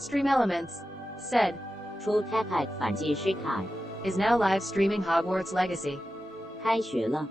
Stream Elements said 出 Tapad 反击师卡 is now live streaming Hogwarts Legacy. 开学了。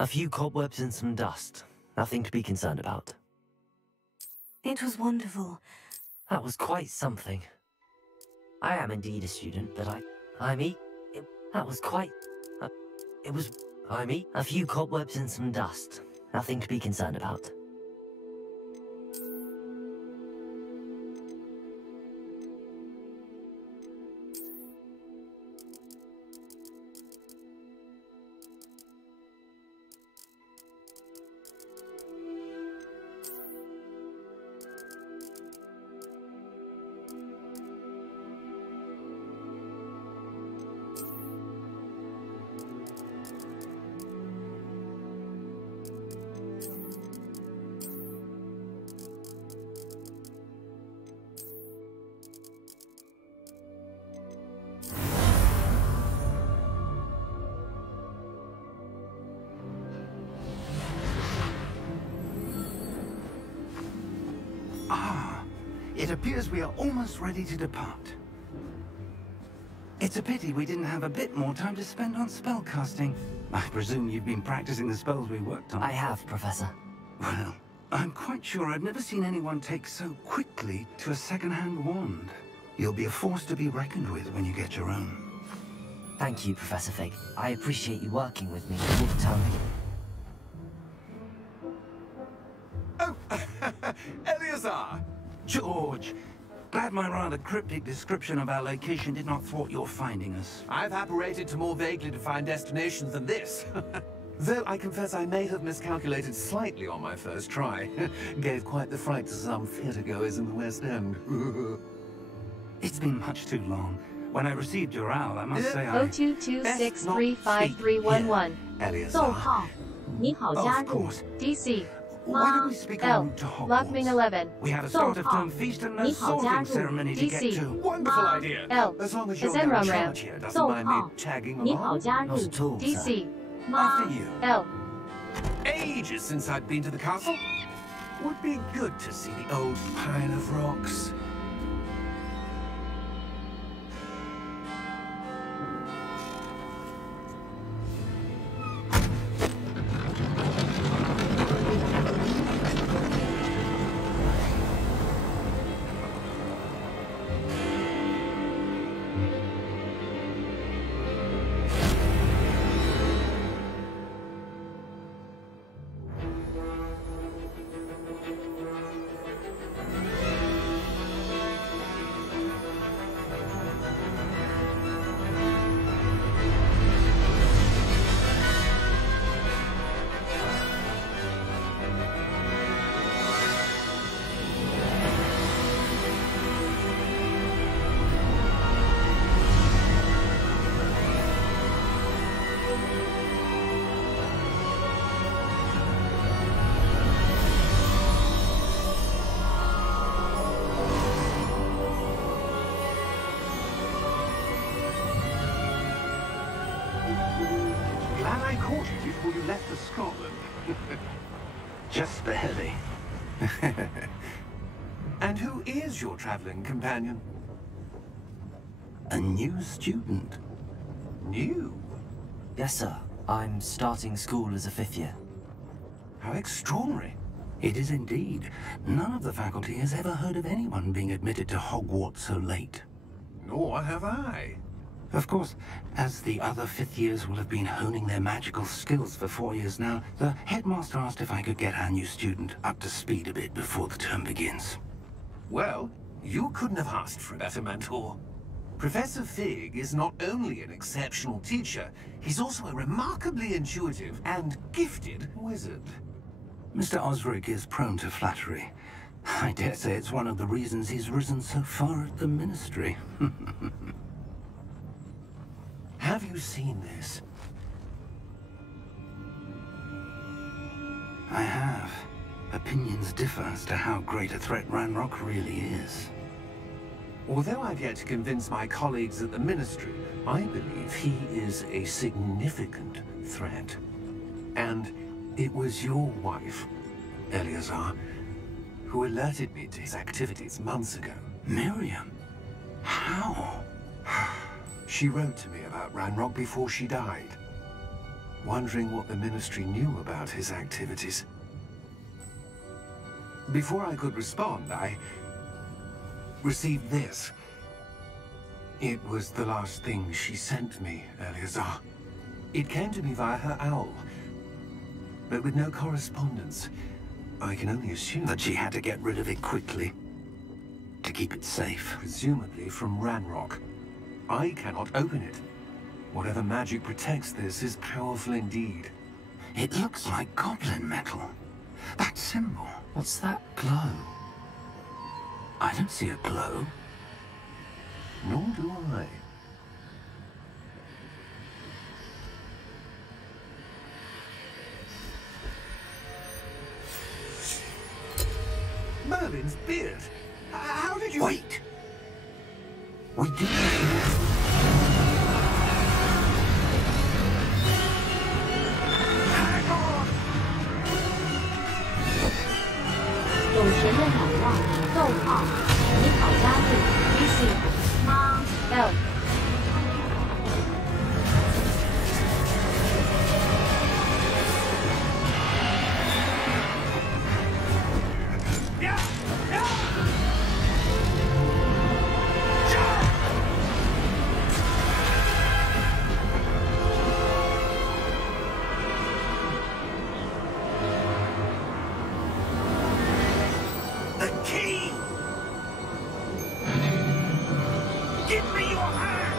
A few cobwebs and some dust. Nothing to be concerned about. It was wonderful. That was quite something. I am indeed a student, but that was quite... a few cobwebs and some dust. Nothing to be concerned about. Ah, it appears we are almost ready to depart. It's a pity we didn't have a bit more time to spend on spellcasting. I presume you've been practicing the spells we worked on. I have, Professor. Well, I'm quite sure I've never seen anyone take so quickly to a second-hand wand. You'll be a force to be reckoned with when you get your own. Thank you, Professor Fig. I appreciate you working with me all the time. Oh, Eleazar! George! Glad my rather cryptic description of our location did not thwart your finding us. I've apparated to more vaguely defined destinations than this. Though I confess I may have miscalculated slightly on my first try. Gave quite the fright to some theatre-goers in the West End. It's been much too long. When I received your owl, I must say I... 0226353311. Eleazar. 逗号，你好，加 Of 入。 course. DC. Why don't we speak en L. route to Lockming Hogwarts? 11. We have a start of term feast and a 你好，加 sorting 入。 ceremony to get DC. to. Wonderful idea. L. As long as your Zen young Ram Ram. charge here doesn't 逗 mind me 号， tagging 你好， along. 加入。 Not at all, sir. DC. After you. L. Ages since I'd been to the castle. Would be good to see the old pile of rocks. Glad I caught you before you left for Scotland. Just barely. And who is your traveling companion? A new student. New? Yes, sir. I'm starting school as a 5th year. How extraordinary. It is indeed. None of the faculty has ever heard of anyone being admitted to Hogwarts so late. Nor have I. Of course, as the other 5th years will have been honing their magical skills for 4 years now, the headmaster asked if I could get our new student up to speed a bit before the term begins. Well, you couldn't have asked for a better mentor. Professor Fig is not only an exceptional teacher, he's also a remarkably intuitive and gifted wizard. Mr. Osric is prone to flattery. I dare say it's one of the reasons he's risen so far at the Ministry. Have you seen this? I have. Opinions differ as to how great a threat Ranrock really is. Although I've yet to convince my colleagues at the Ministry, I believe he is a significant threat. And it was your wife, Eleazar, who alerted me to his activities months ago. Miriam? How? She wrote to me about Ranrock before she died, wondering what the Ministry knew about his activities. Before I could respond, I received this. It was the last thing she sent me, Eleazar. It came to me via her owl, but with no correspondence. I can only assume That she had to get rid of it quickly, to keep it safe. presumably from Ranrock. I cannot open it. Whatever magic protects this is powerful indeed. It looks like goblin metal. That symbol. What's that glow? I don't see a glow. Nor do I. Merlin's beard. How did you... Wait! We do. Hang on! 永前任难忘。逗号，你好加入 DC 吗？ L The key! Give me your hand!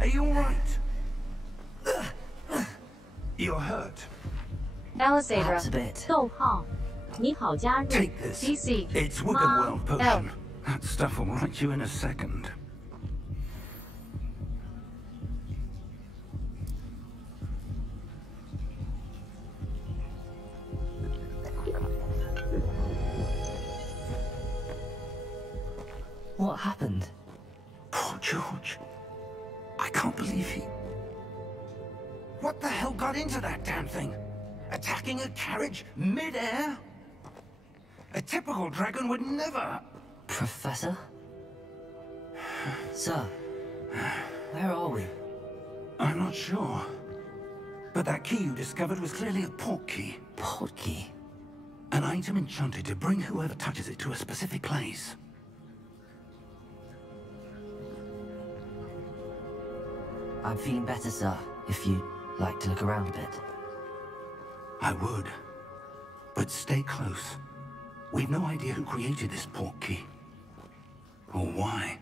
Are you alright? You're hurt. Perhaps a Alisadra bit. 逗号，你好加入 Take this. DC It's Wiggenweld potion. L. That stuff will right you in a second. What happened? Poor George. I can't believe he... What the hell got into that damn thing? Attacking a carriage mid-air? A typical dragon would never... Professor? Sir, where are we? I'm not sure. But that key you discovered was clearly a port key. Port key. An item enchanted to bring whoever touches it to a specific place. I'm feeling better, sir, if you'd like to look around a bit. I would. But stay close. We've no idea who created this port key. Or why.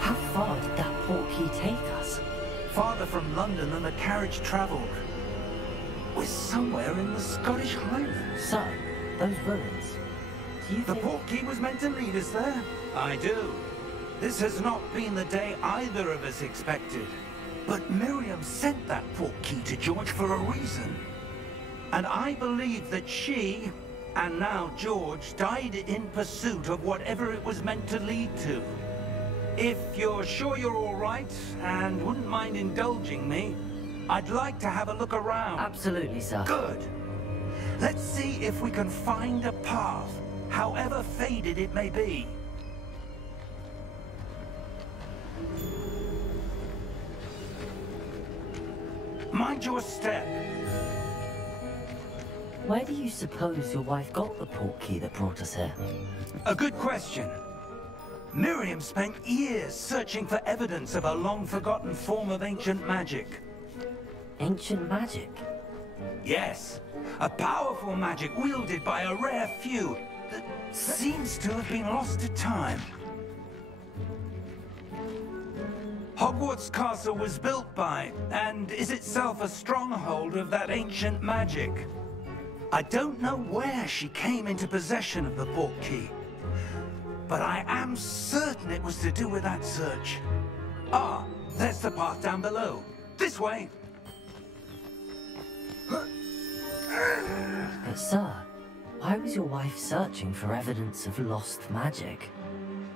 How far did that port key take us? Farther from London than the carriage travelled. We're somewhere in the Scottish Highlands. Sir, those ruins. Do you The think... port key was meant to lead us there? I do. This has not been the day either of us expected. But Miriam sent that port key to George for a reason. And I believe that she, and now George, died in pursuit of whatever it was meant to lead to. If you're sure you're all right, and wouldn't mind indulging me, I'd like to have a look around. Absolutely, sir. Good. Let's see if we can find a path, however faded it may be. Mind your step. Where do you suppose your wife got the port key that brought us here? A good question. Miriam spent years searching for evidence of a long-forgotten form of ancient magic. Ancient magic? Yes, a powerful magic wielded by a rare few that seems to have been lost to time. Hogwarts Castle was built by, and is itself a stronghold of that ancient magic. I don't know where she came into possession of the port key, but I am certain it was to do with that search. Ah, there's the path down below. This way. But sir, why was your wife searching for evidence of lost magic?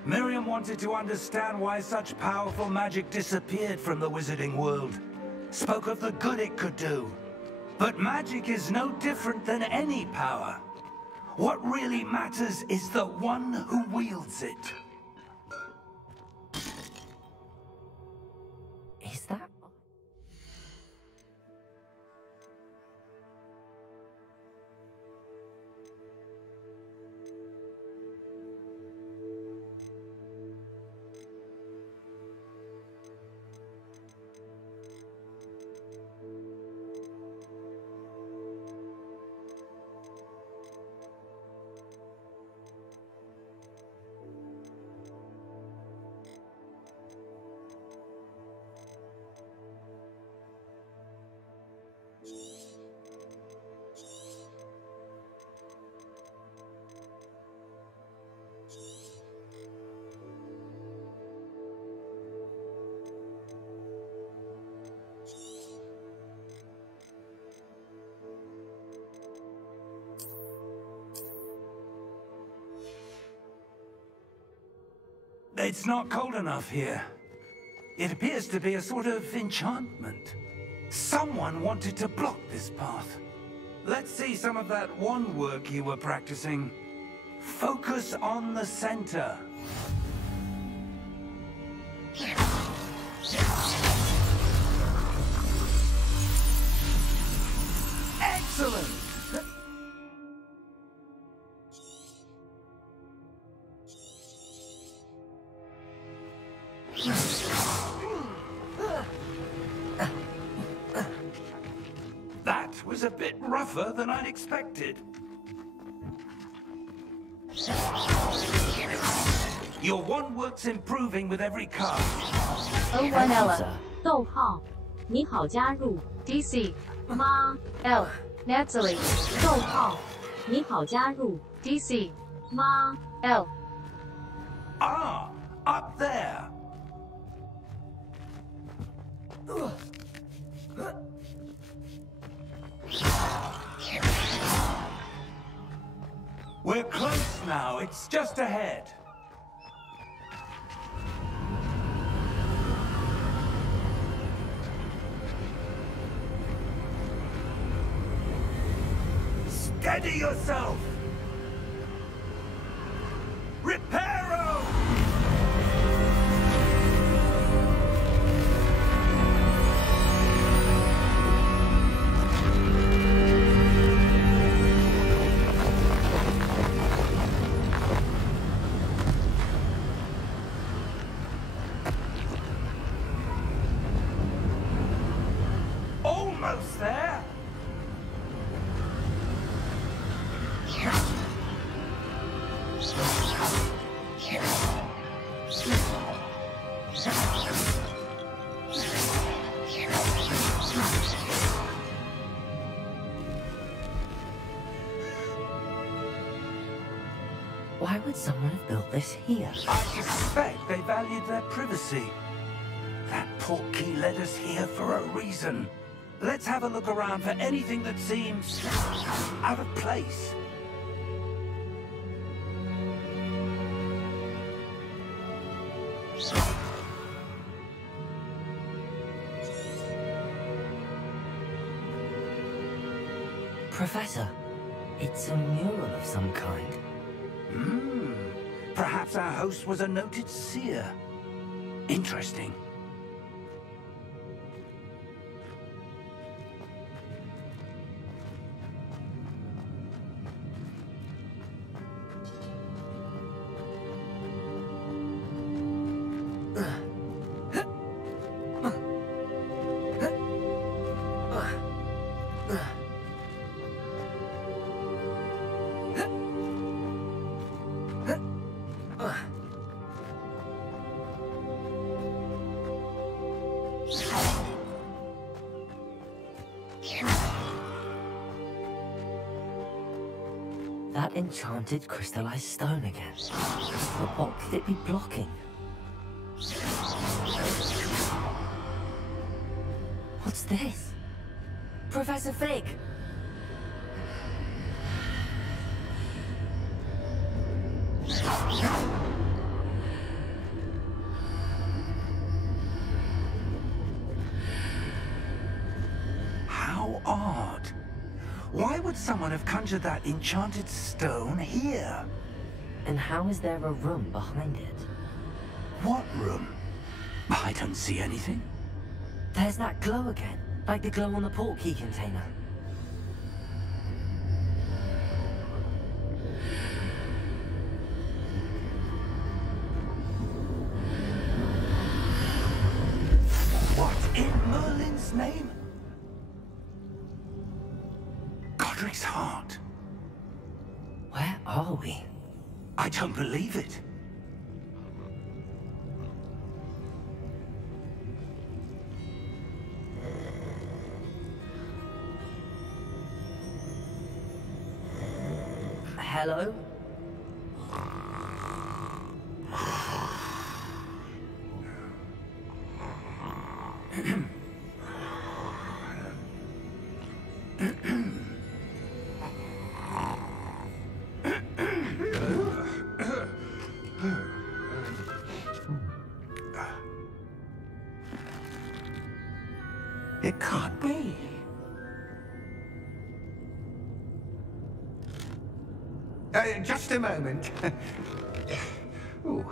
Miriam wanted to understand why such powerful magic disappeared from the wizarding world. Spoke of the good it could do. But magic is no different than any power. What really matters is the one who wields it. Is that... It's not cold enough here. It appears to be a sort of enchantment. Someone wanted to block this path. Let's see some of that wand work you were practicing. Focus on the center. Excellent! That was a bit rougher than I'd expected. Your wand work's improving with every cast. O1 Ella. 逗号，你好加入 DC. 吗？ L. Natalie. 逗号，你好加入 DC. 吗？ L. Ah, up there. We're close now. It's just ahead. Steady yourself. Reparo! Almost there. Why would someone have built this here? I suspect they valued their privacy. That portkey led us here for a reason. Let's have a look around for anything that seems out of place. Professor, it's a mural of some kind. Perhaps our host was a noted seer. Interesting. That enchanted crystallized stone again. But what could it be blocking? What's this? Professor Fig! How odd. Why would someone have conjured that enchanted stone here? And how is there a room behind it? What room? I don't see anything. There's that glow again, like the glow on the portkey container. What in Merlin's name? Godric's heart. Where are we? I don't believe it. Hello? Just a moment. Ooh.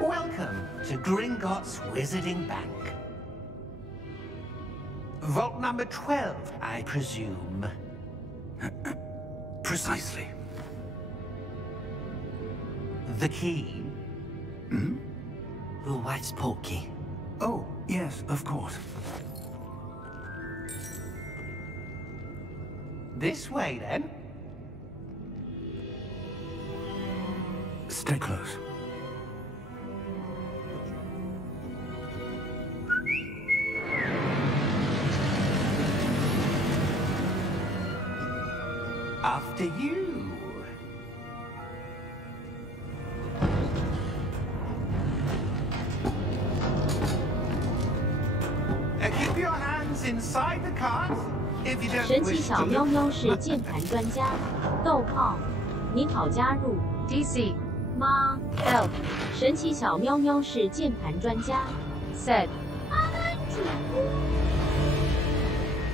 Welcome to Gringotts Wizarding Bank. Vault number 12, I presume. Precisely. The key? Hmm? The wife's portkey. Oh, yes, of course. This way, then. Stay close. After you. Keep your hands inside the cart if you don't 神奇 wish 小 to 喵 look. 喵是键盘专家，逗号，你好加入 DC. 吗？ L. 神奇小喵喵是键盘专家， Said. 阿兰主播。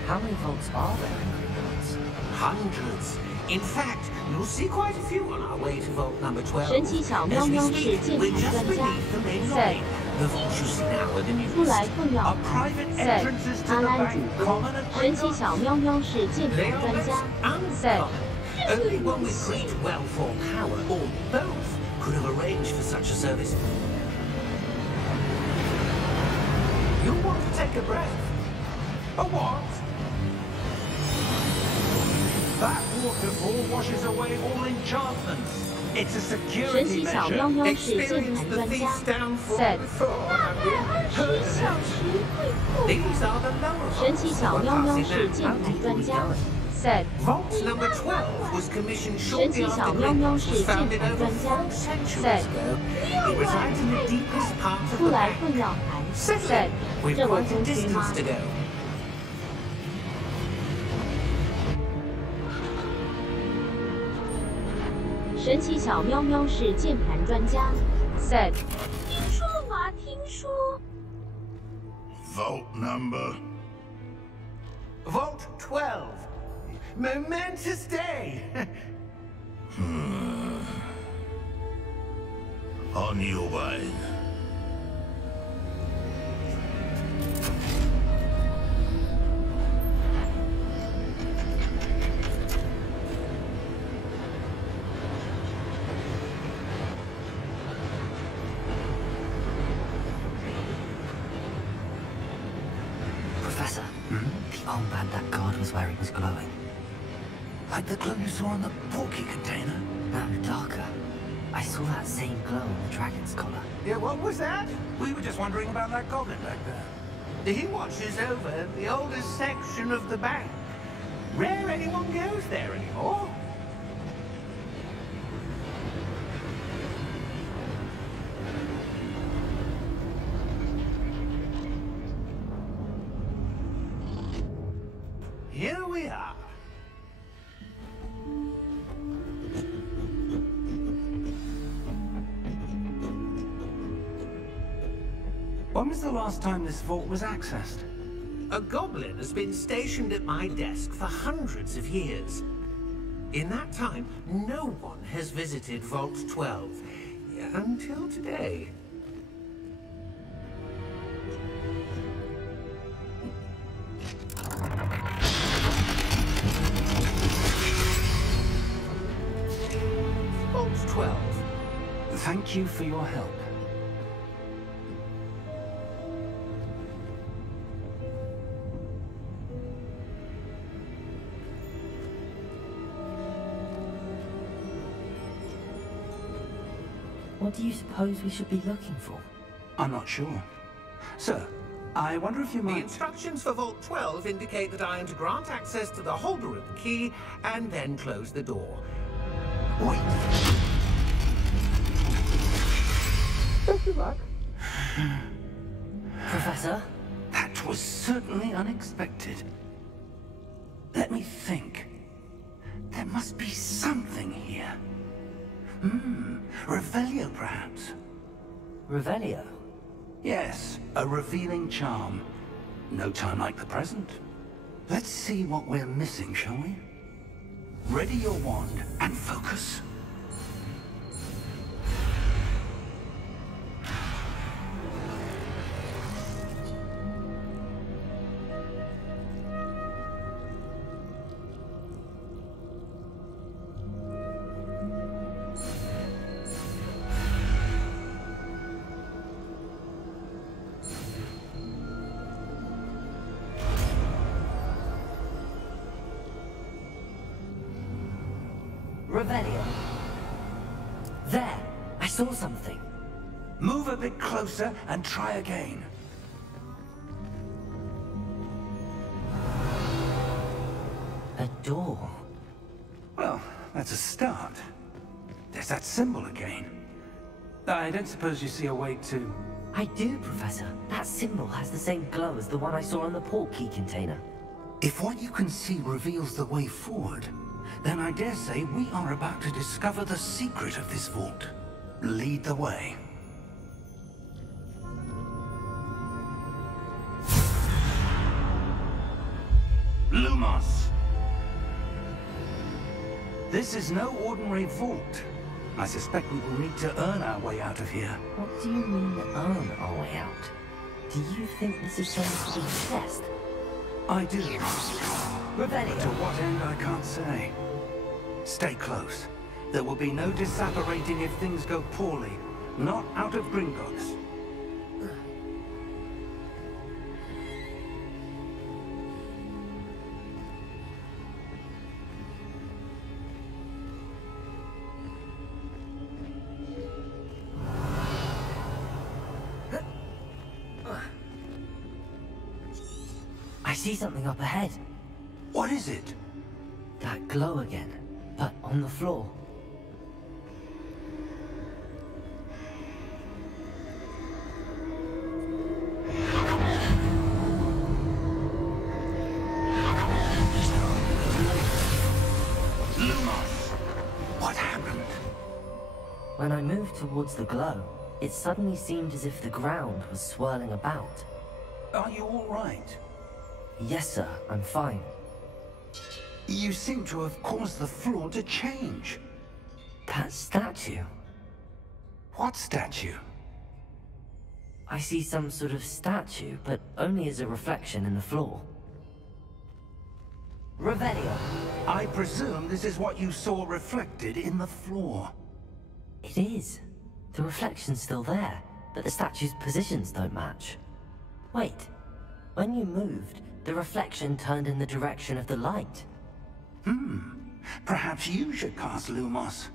How many vaults are there in Gringotts? Hundreds. In fact, you'll see quite a few on our way to vault number 12. 神奇小喵 As we 喵 speak, 是键 we're 盘 just 专家， beneath the main Said. lobby. The vault you see now are the 出 newest. 来更要 Our private Said. entrances to 阿 the 兰 bank 主播 common and，神奇小喵喵是键 They 盘 are 专家， most Said. uncommon. Only one with great wealth or power, or both, could have arranged for such a service. You'll want to take a breath. A what? That waterfall washes away all enchantments. It's a 神 security 奇小喵 measure. 喵是键 Experienced 盘 the 专家 thief's，downfall Said. before, have you? 20小时会破。 These are the lower 神奇 vaults 小 we're 喵喵 passing 是 now. 键盘专家， Said. Vault number 12 was commissioned 神 shortly 奇 after 小喵喵 Gringotts 是 was 键 founded 盘 over 专家， 4 centuries Said. ago. It resides in the deepest part of 出 the 来 bank. 更要谈。 Said. We've 这我 quite a 同学 distance 吗？ to go. 神奇小喵喵是键盘专家。 Said. 听说吗？听说。 Vault number. Vault 12. Momentous day. On your way. Professor, the armband that guard was wearing was glowing. Like the glow you saw on the porky container? No, darker. I saw that same glow on the dragon's collar. Yeah, what was that? We were just wondering about that goblin back there. He watches over the oldest section of the bank. Rare anyone goes there anymore. Here we are. When was the last time this vault was accessed? A goblin has been stationed at my desk for hundreds of years. In that time, no one has visited Vault 12. Until today. Vault 12. Thank you for your help. What do you suppose we should be looking for? I'm not sure. Sir, I wonder if you The might... instructions for Vault 12 indicate that I am to grant access to the holder of the key and then close the door. Wait. Best of luck. Professor? That was certainly unexpected. Let me think. There must be something here. Revelio, perhaps. Revelio? Yes, a revealing charm. No time like the present. Let's see what we're missing, shall we? Ready your wand and focus. Revelio. There! I saw something. Move a bit closer and try again. A door. Well, that's a start. There's that symbol again. I don't suppose you see a way to... I do, Professor. That symbol has the same glow as the one I saw on the port key container. If what you can see reveals the way forward, then I dare say we are about to discover the secret of this vault. Lead the way. Lumos! This is no ordinary vault. I suspect we will need to earn our way out of here. What do you mean, earn our way out? Do you think this is some sort of test? I do. Revelio. To what end, I can't say. Stay close. There will be no disapparating if things go poorly. Not out of Gringotts. I see something up ahead. What is it? That glow again, but on the floor. Lumos! What happened? When I moved towards the glow, it suddenly seemed as if the ground was swirling about. Are you all right? Yes, sir, I'm fine. You seem to have caused the floor to change. That statue. What statue? I see some sort of statue, but only as a reflection in the floor. Revelio. I presume this is what you saw reflected in the floor. It is. The reflection's still there, but the statue's positions don't match. Wait. When you moved, the reflection turned in the direction of the light. Perhaps you should cast Lumos.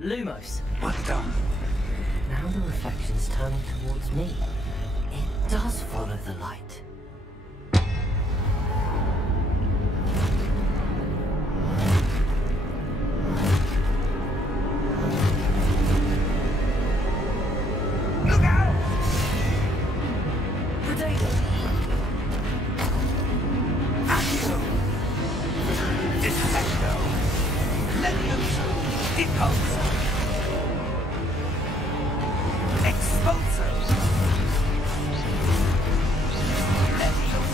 Lumos. Well done. Now the reflection's turning towards me. It does follow the light. Look out! Potato! Accio! Disfecto! Levioso! Impulso! Expulso! Levioso!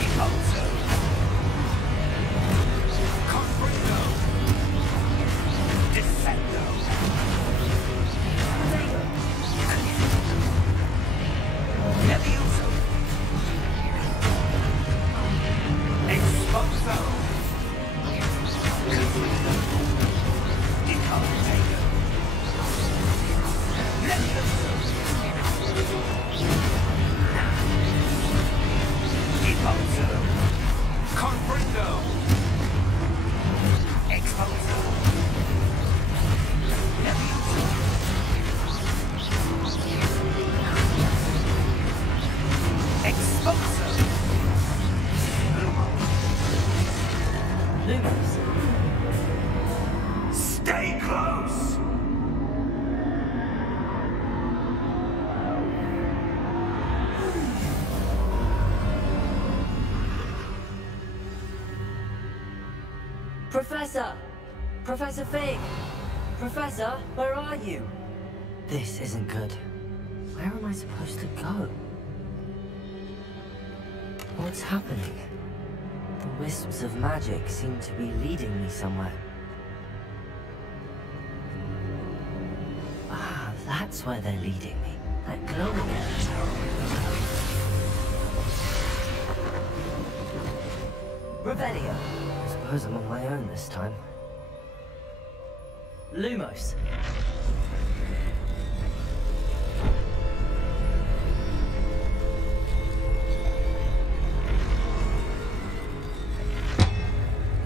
Impulso! Comprendo! Descendo! Levioso! Expulso! Decapitator! Levioso! Impulso! Comprendo! Expulso! Levioso! Expulso! Professor! Professor Fig! Professor, where are you? This isn't good. Where am I supposed to go? What's happening? The wisps of magic seem to be leading me somewhere. Ah, that's where they're leading me. That glowing area. Revelio. I suppose I'm on my own this time. Lumos.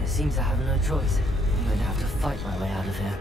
It seems I have no choice. I'm going to have to fight my way out of here.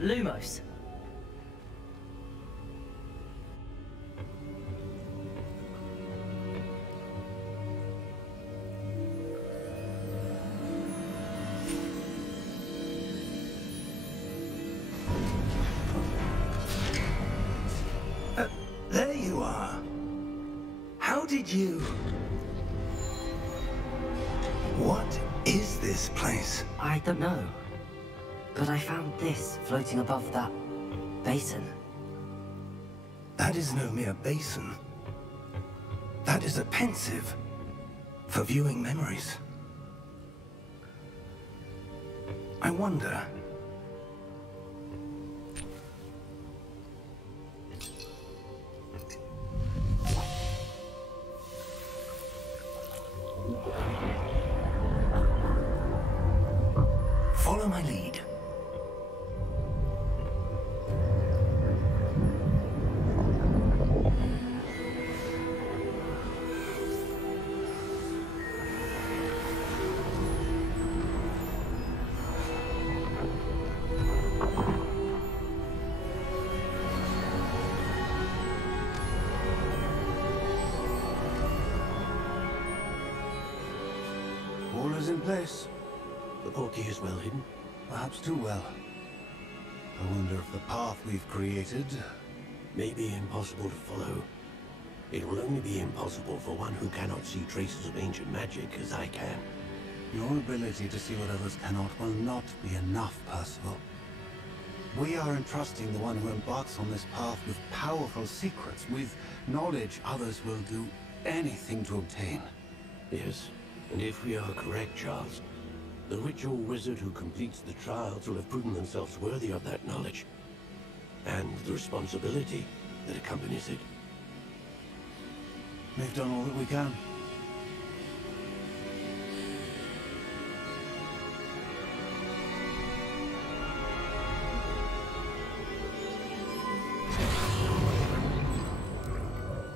Lumos. There you are. How did you... What is this place? I don't know. But I found this floating above that basin. That is no mere basin. That is a pensive for viewing memories. I wonder... Follow my lead. All is in place. The portkey is well hidden, perhaps too well. I wonder if the path we've created may be impossible to follow. It will only be impossible for one who cannot see traces of ancient magic as I can. Your ability to see what others cannot will not be enough, Percival. We are entrusting the one who embarks on this path with powerful secrets, with knowledge others will do anything to obtain. Yes, and if we are correct, Charles, the witch or wizard who completes the trials will have proven themselves worthy of that knowledge, and the responsibility that accompanies it. We've done all that we can.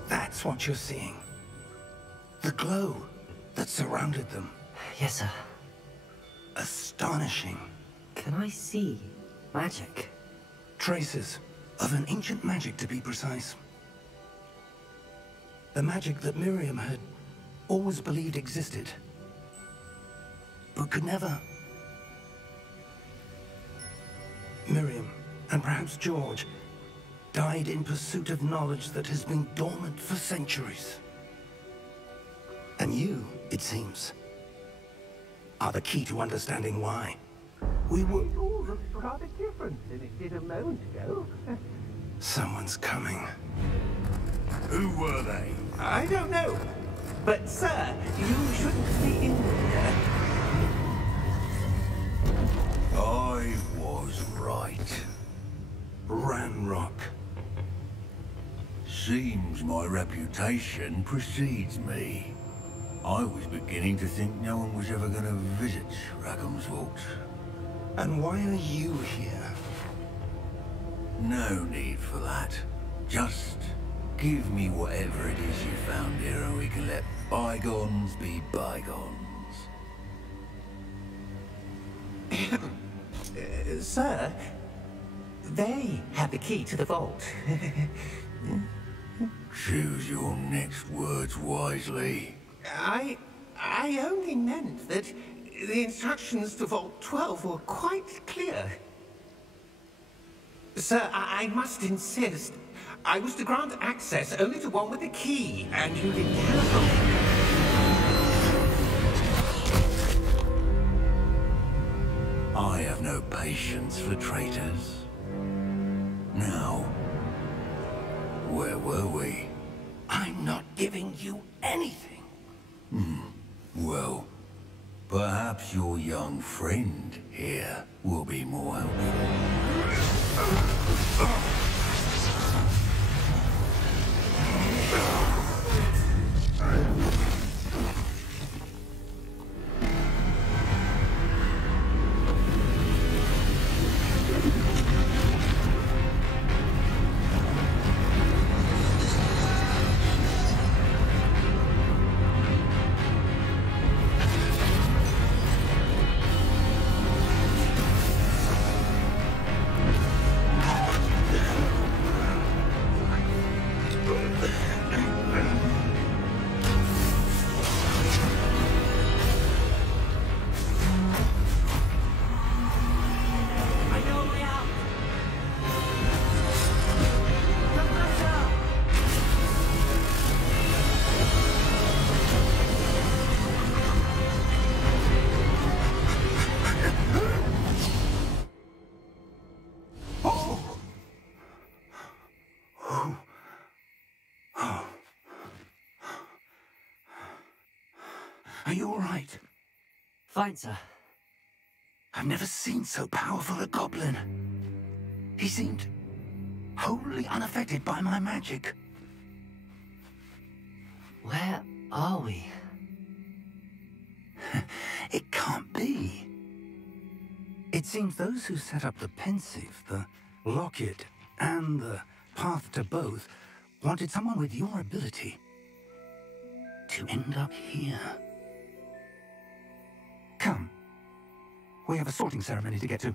That's what you're seeing. The glow that surrounded them. Yes, sir. Astonishing. Can I see magic? Traces of an ancient magic, to be precise. The magic that Miriam had always believed existed, but could never. Miriam, and perhaps George, died in pursuit of knowledge that has been dormant for centuries. And you, it seems, are the key to understanding why. We were... It all looks rather different than it did a moment ago. Someone's coming. Who were they? I don't know. But, sir, you shouldn't be in here. I was right. Ranrock. Seems my reputation precedes me. I was beginning to think no one was ever going to visit Rackham's Vault. And why are you here? No need for that. Just give me whatever it is you found here and we can let bygones be bygones. Sir, they have the key to the vault. Choose your next words wisely. I only meant that the instructions to Vault 12 were quite clear. Sir, I must insist. I was to grant access only to one with the key, and you didn't have them. I have no patience for traitors. Now, where were we? I'm not giving you anything. Well, perhaps your young friend here will be more helpful. Are you all right? Fine, sir. I've never seen so powerful a goblin. He seemed wholly unaffected by my magic. Where are we? It can't be. It seems those who set up the pensive, the locket, and the path to both wanted someone with your ability to end up here. Come. We have a sorting ceremony to get to.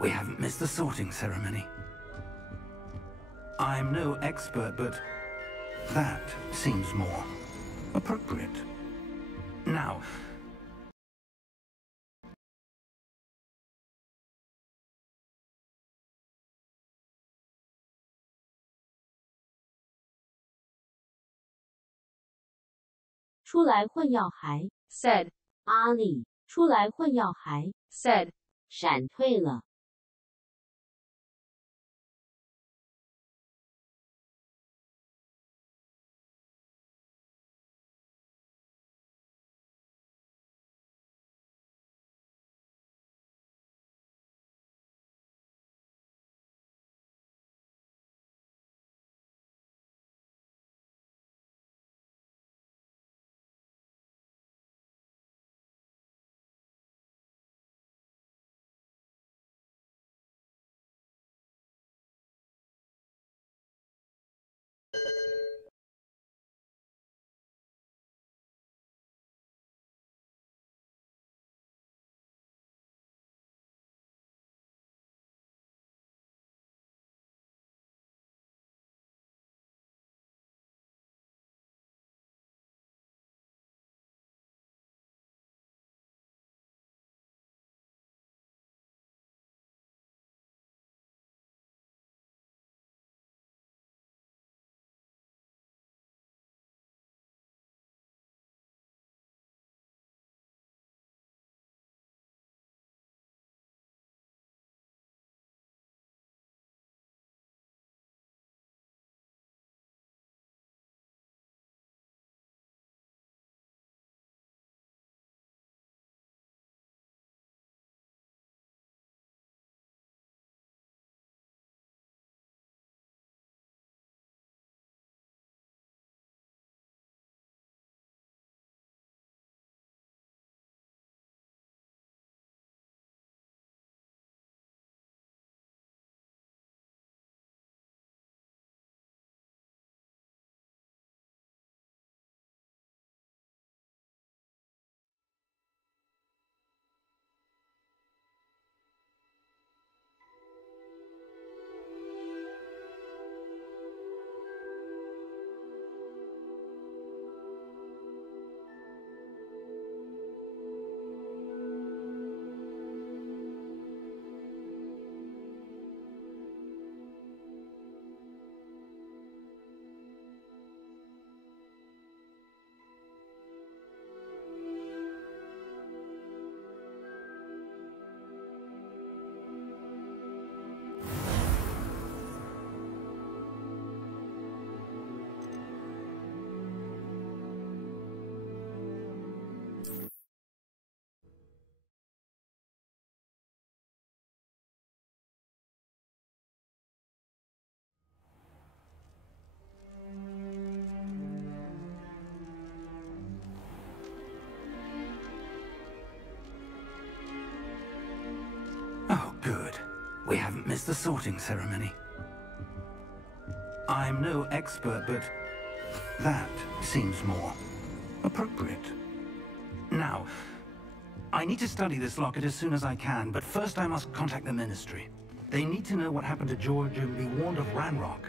we haven't missed the sorting ceremony. I'm no expert, but that seems more appropriate. Now,出来混要孩 said, 阿里，出来混要孩 said, 闪退了。good. We haven't missed the sorting ceremony. I'm no expert, but that seems more appropriate. Now, I need to study this locket as soon as I can, but first I must contact the Ministry. They need to know what happened to George and be warned of Ranrock.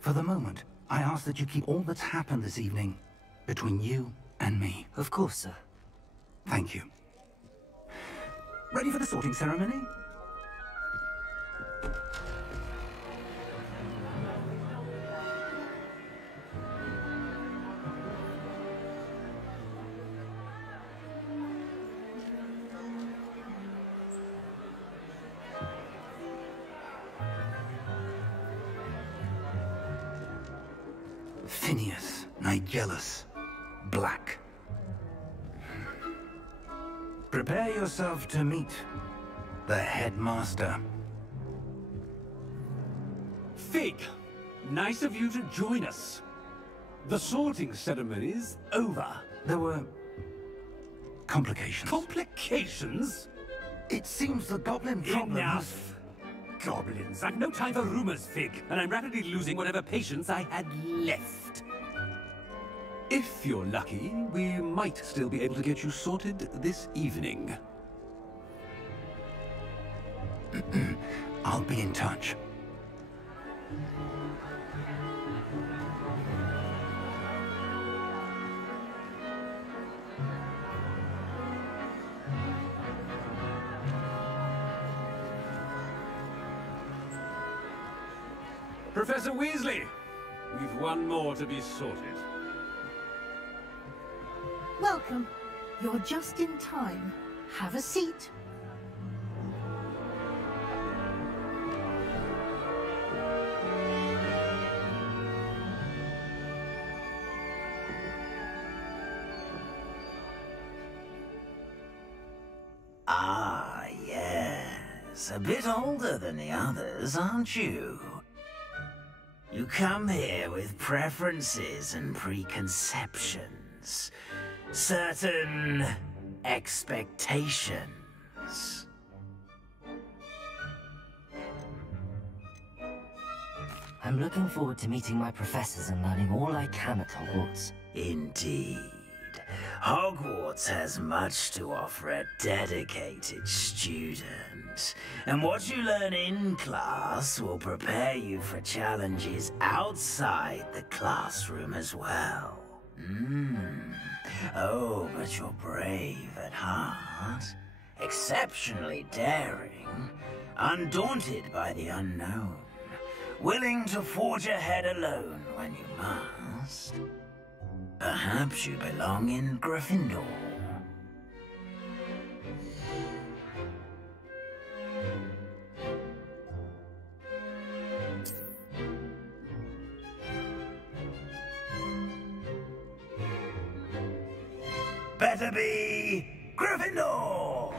For the moment, I ask that you keep all that's happened this evening between you and me. Of course, sir. Thank you. Ready for the sorting ceremony? Phineas, Nigellus, Black. Prepare yourself to meet the headmaster. Fig, nice of you to join us. The sorting ceremony's over. There were complications. Complications? It seems the goblin problem Enough! Goblins, I've no time for rumors, Fig, and I'm rapidly losing whatever patience I had left. If you're lucky, we might still be able to get you sorted this evening. I'll be in touch. Professor Weasley, we've one more to be sorted. Welcome. You're just in time. Have a seat. Ah, yes. A bit older than the others, aren't you? You come here with preferences and preconceptions. Certain expectations. I'm looking forward to meeting my professors and learning all I can at Hogwarts. Indeed. Hogwarts has much to offer a dedicated student. And what you learn in class will prepare you for challenges outside the classroom as well. Oh, but you're brave at heart. Exceptionally daring. Undaunted by the unknown. Willing to forge ahead alone when you must. Perhaps you belong in Gryffindor. Better be Gryffindor!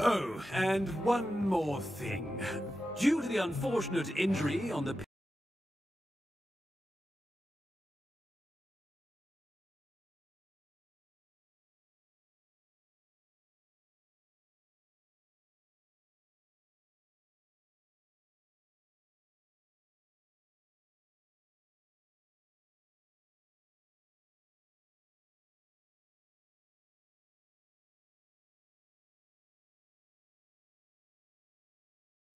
Oh, and one more thing. Due to the unfortunate injury on the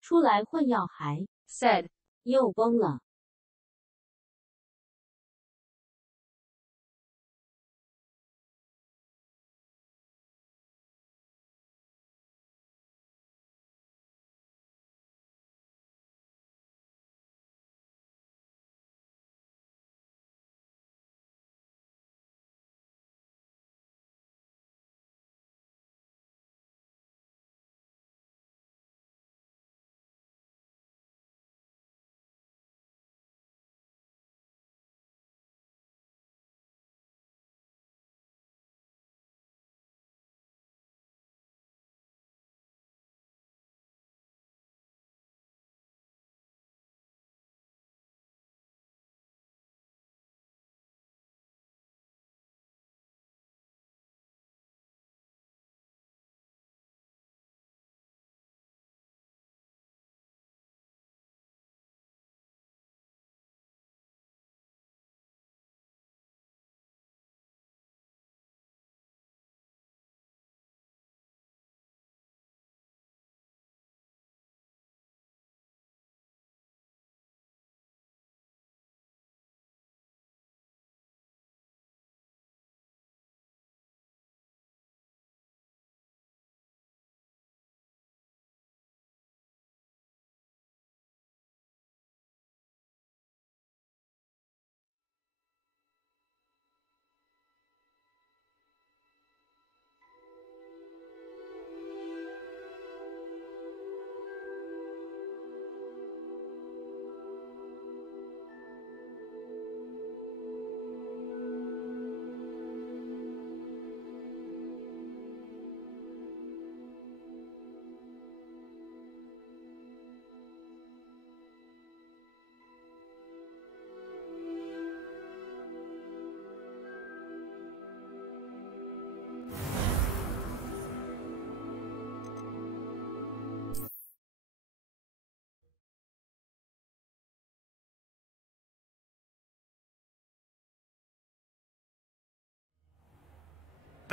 出来混要孩 said 又崩了。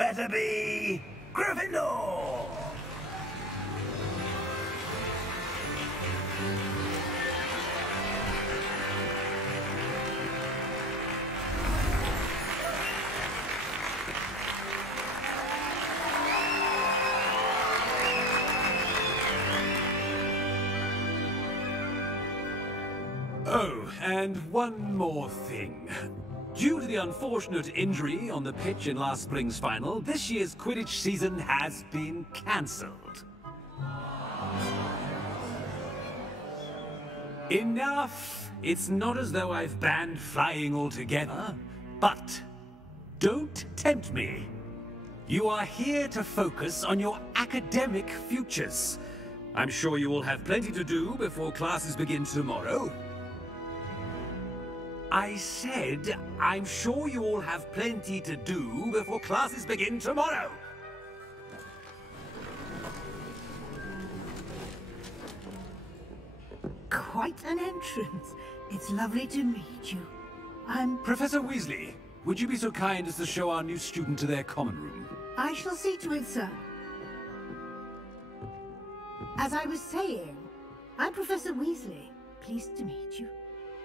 better be Gryffindor! Oh, and one more thing. Due to the unfortunate injury on the pitch in last spring's final, this year's Quidditch season has been cancelled. Enough! It's not as though I've banned flying altogether, but don't tempt me. You are here to focus on your academic futures. I'm sure you will have plenty to do before classes begin tomorrow. I said, I'm sure you all have plenty to do before classes begin tomorrow. Quite an entrance. It's lovely to meet you. I'm... Professor Weasley, would you be so kind as to show our new student to their common room? I shall see to it, sir. As I was saying, I'm Professor Weasley. Pleased to meet you.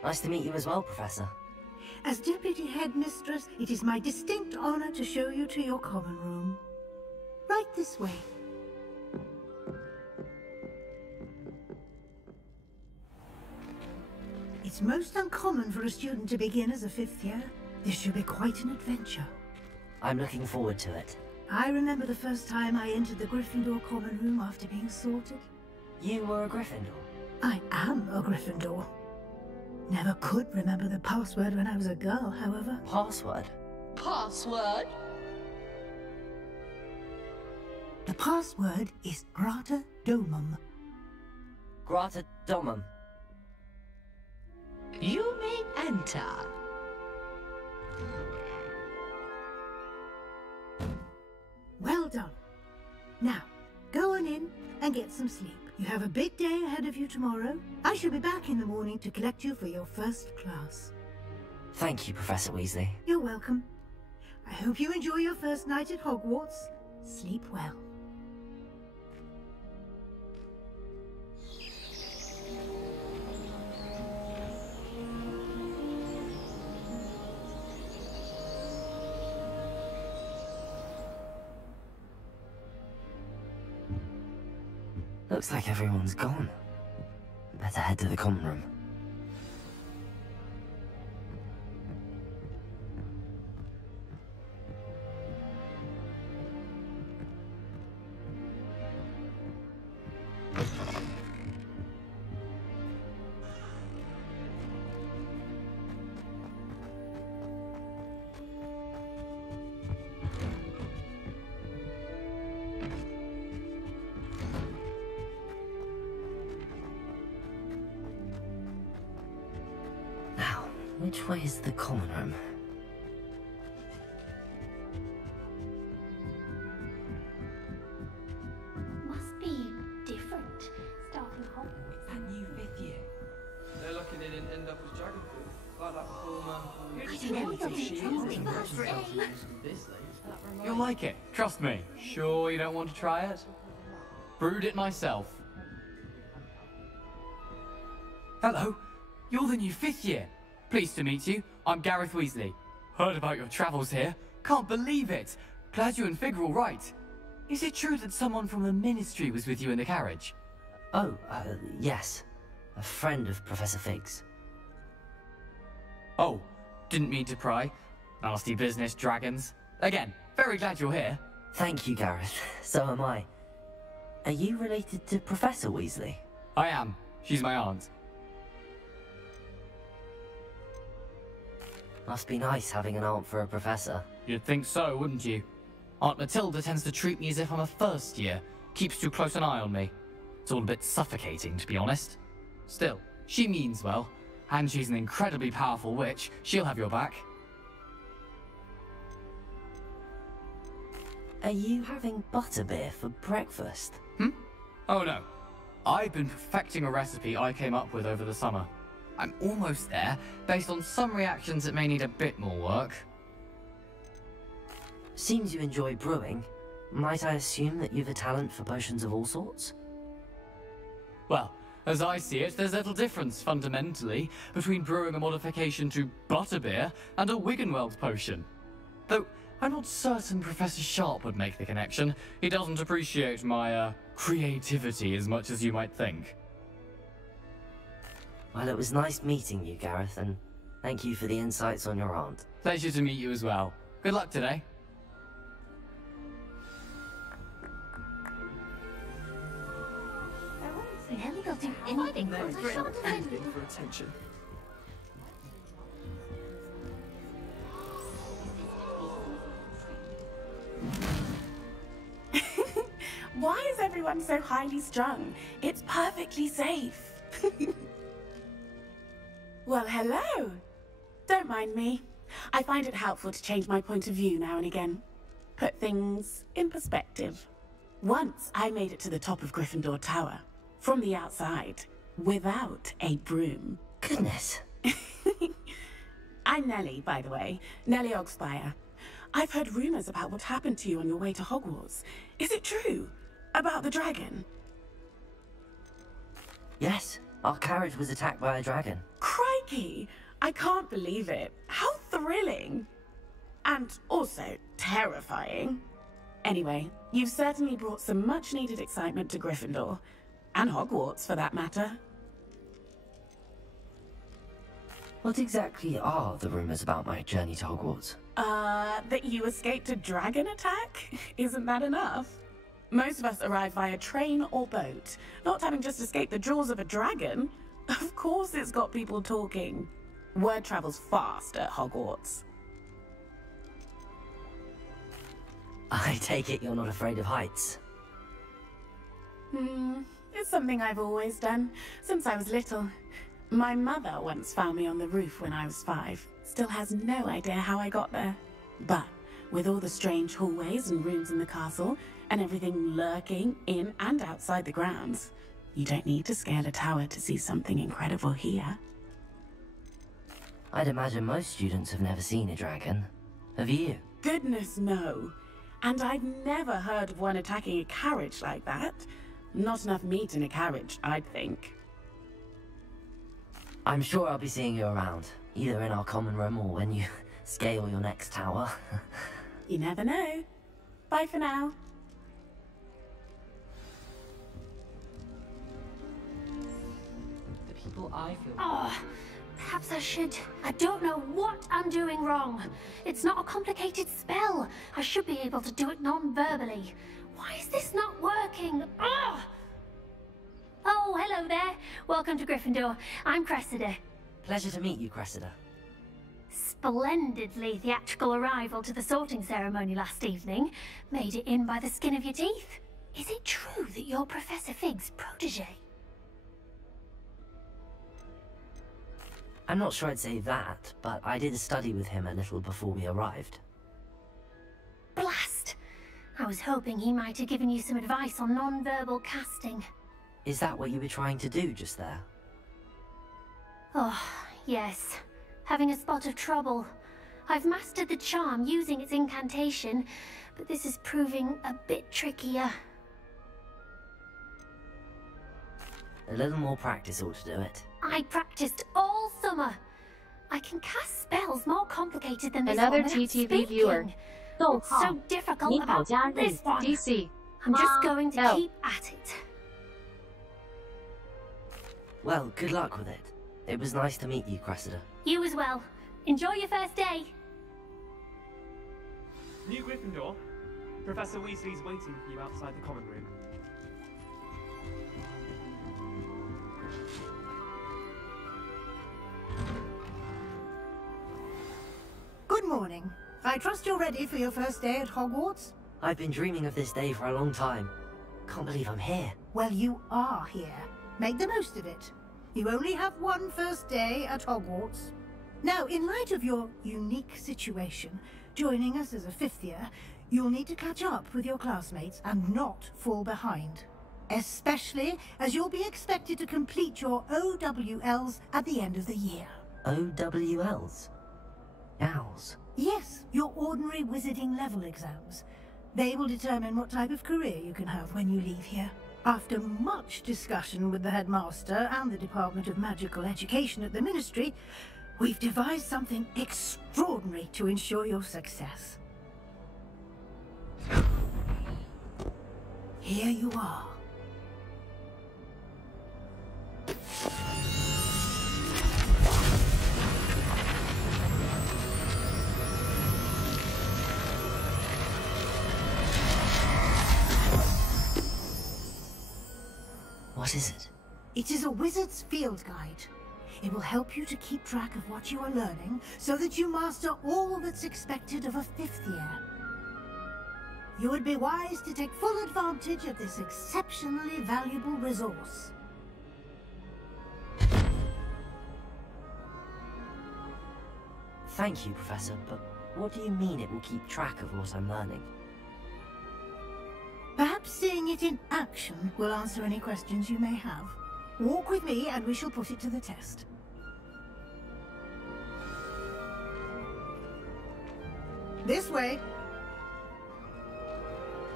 Nice to meet you as well, Professor. As Deputy Headmistress, it is my distinct honor to show you to your common room. Right this way. It's most uncommon for a student to begin as a 5th year. This should be quite an adventure. I'm looking forward to it. I remember the first time I entered the Gryffindor common room after being sorted. You were a Gryffindor? I am a Gryffindor. Never could remember the password when I was a girl, however. Password? Password? The password is Grata Domum. Grata Domum. You may enter. Well done. Now, go on in and get some sleep. You have a big day ahead of you tomorrow. I shall be back in the morning to collect you for your first class. Thank you, Professor Weasley. You're welcome. I hope you enjoy your first night at Hogwarts. Sleep well. Looks like everyone's gone. Better head to the common room. Which way is the common room? Must be different. Starting Hogwarts. That new 5th year. They're lucky they didn't end up as dragon food. Like that poor man. You'll like it, trust me. Sure you don't want to try it? Brewed it myself. Hello, you're the new 5th year. Pleased to meet you. I'm Gareth Weasley. Heard about your travels here. Can't believe it. Glad you and Fig are all right. Is it true that someone from the Ministry was with you in the carriage? Oh, yes. A friend of Professor Fig's. Oh, didn't mean to pry. Nasty business, dragons. Again, very glad you're here. Thank you, Gareth. So am I. Are you related to Professor Weasley? I am. She's my aunt. Must be nice having an aunt for a professor. You'd think so, wouldn't you? Aunt Matilda tends to treat me as if I'm a first year. Keeps too close an eye on me. It's all a bit suffocating, to be honest. Still, she means well. And she's an incredibly powerful witch. She'll have your back. Are you having butterbeer for breakfast? Oh no. I've been perfecting a recipe I came up with over the summer. I'm almost there, based on some reactions that may need a bit more work. Seems you enjoy brewing. Might I assume that you've a talent for potions of all sorts? Well, as I see it, there's little difference, fundamentally, between brewing a modification to butterbeer and a Wiggenweld potion. Though, I'm not certain Professor Sharp would make the connection. He doesn't appreciate my, creativity as much as you might think. Well, it was nice meeting you, Gareth, and thank you for the insights on your aunt. Pleasure to meet you as well. Good luck today. Nelly will do anything for a thrill. Anything for attention. Why is everyone so highly strung? It's perfectly safe. Well, hello. Don't mind me. I find it helpful to change my point of view now and again. Put things in perspective. Once I made it to the top of Gryffindor Tower, from the outside, without a broom. Goodness. I'm Nelly, by the way. Nelly Ogspire. I've heard rumors about what happened to you on your way to Hogwarts. Is it true? About the dragon? Yes, our carriage was attacked by a dragon. Crikey! I can't believe it. How thrilling! And also terrifying. Anyway, you've certainly brought some much-needed excitement to Gryffindor. And Hogwarts, for that matter. What exactly are the rumors about my journey to Hogwarts? That you escaped a dragon attack? Isn't that enough? Most of us arrive via train or boat, not having just escaped the jaws of a dragon. Of course it's got people talking. Word travels fast at Hogwarts. I take it you're not afraid of heights? It's something I've always done, since I was little. My mother once found me on the roof when I was 5. Still has no idea how I got there. But with all the strange hallways and rooms in the castle, and everything lurking in and outside the grounds, you don't need to scale a tower to see something incredible here. I'd imagine most students have never seen a dragon. Have you? Goodness, no. And I've never heard of one attacking a carriage like that. Not enough meat in a carriage, I'd think. I'm sure I'll be seeing you around, either in our common room or when you scale your next tower. You never know. Bye for now. The people I feel. Oh, perhaps I should. I don't know what I'm doing wrong. It's not a complicated spell. I should be able to do it non-verbally. Why is this not working? Ugh! Oh, hello there. Welcome to Gryffindor. I'm Cressida. Pleasure to meet you, Cressida. Splendidly theatrical arrival to the sorting ceremony last evening. Made it in by the skin of your teeth. Is it true that you're Professor Fig's protege? I'm not sure I'd say that, but I did study with him a little before we arrived. Blast! I was hoping he might have given you some advice on non-verbal casting. Is that what you were trying to do just there? Oh, yes. Having a spot of trouble. I've mastered the charm using its incantation, but this is proving a bit trickier. A little more practice ought to do it. I practiced all summer. I can cast spells more complicated than this Another one without TTV viewer. It's so difficult about this one. DC. I'm just going to keep at it. Well, good luck with it. It was nice to meet you, Cressida. You as well. Enjoy your first day. New Gryffindor. Professor Weasley's waiting for you outside the common room. Good morning. I trust you're ready for your first day at Hogwarts? I've been dreaming of this day for a long time. Can't believe I'm here. Well, you are here. Make the most of it. You only have one first day at Hogwarts. Now, in light of your unique situation, joining us as a 5th year, you'll need to catch up with your classmates and not fall behind. Especially as you'll be expected to complete your OWLs at the end of the year. OWLs? Owls? Yes, your ordinary wizarding level exams. They will determine what type of career you can have when you leave here. After much discussion with the headmaster and the Department of Magical Education at the Ministry, we've devised something extraordinary to ensure your success. Here you are. What is it? It is a wizard's field guide. It will help you to keep track of what you are learning so that you master all that's expected of a 5th year. You would be wise to take full advantage of this exceptionally valuable resource. Thank you, Professor, but what do you mean it will keep track of what I'm learning? Perhaps seeing it in action will answer any questions you may have. Walk with me and we shall put it to the test. This way.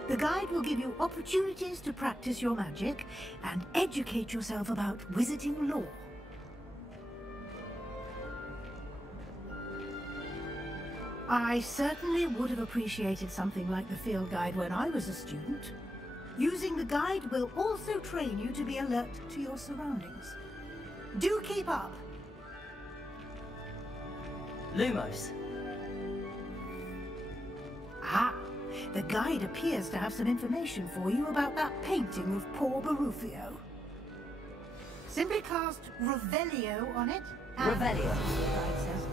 The guide will give you opportunities to practice your magic and educate yourself about wizarding lore. I certainly would have appreciated something like the field guide when I was a student. Using the guide will also train you to be alert to your surroundings. Do keep up! Lumos. Ah, the guide appears to have some information for you about that painting of poor Barufio. Simply cast Revelio on it. Revelio. The guide says.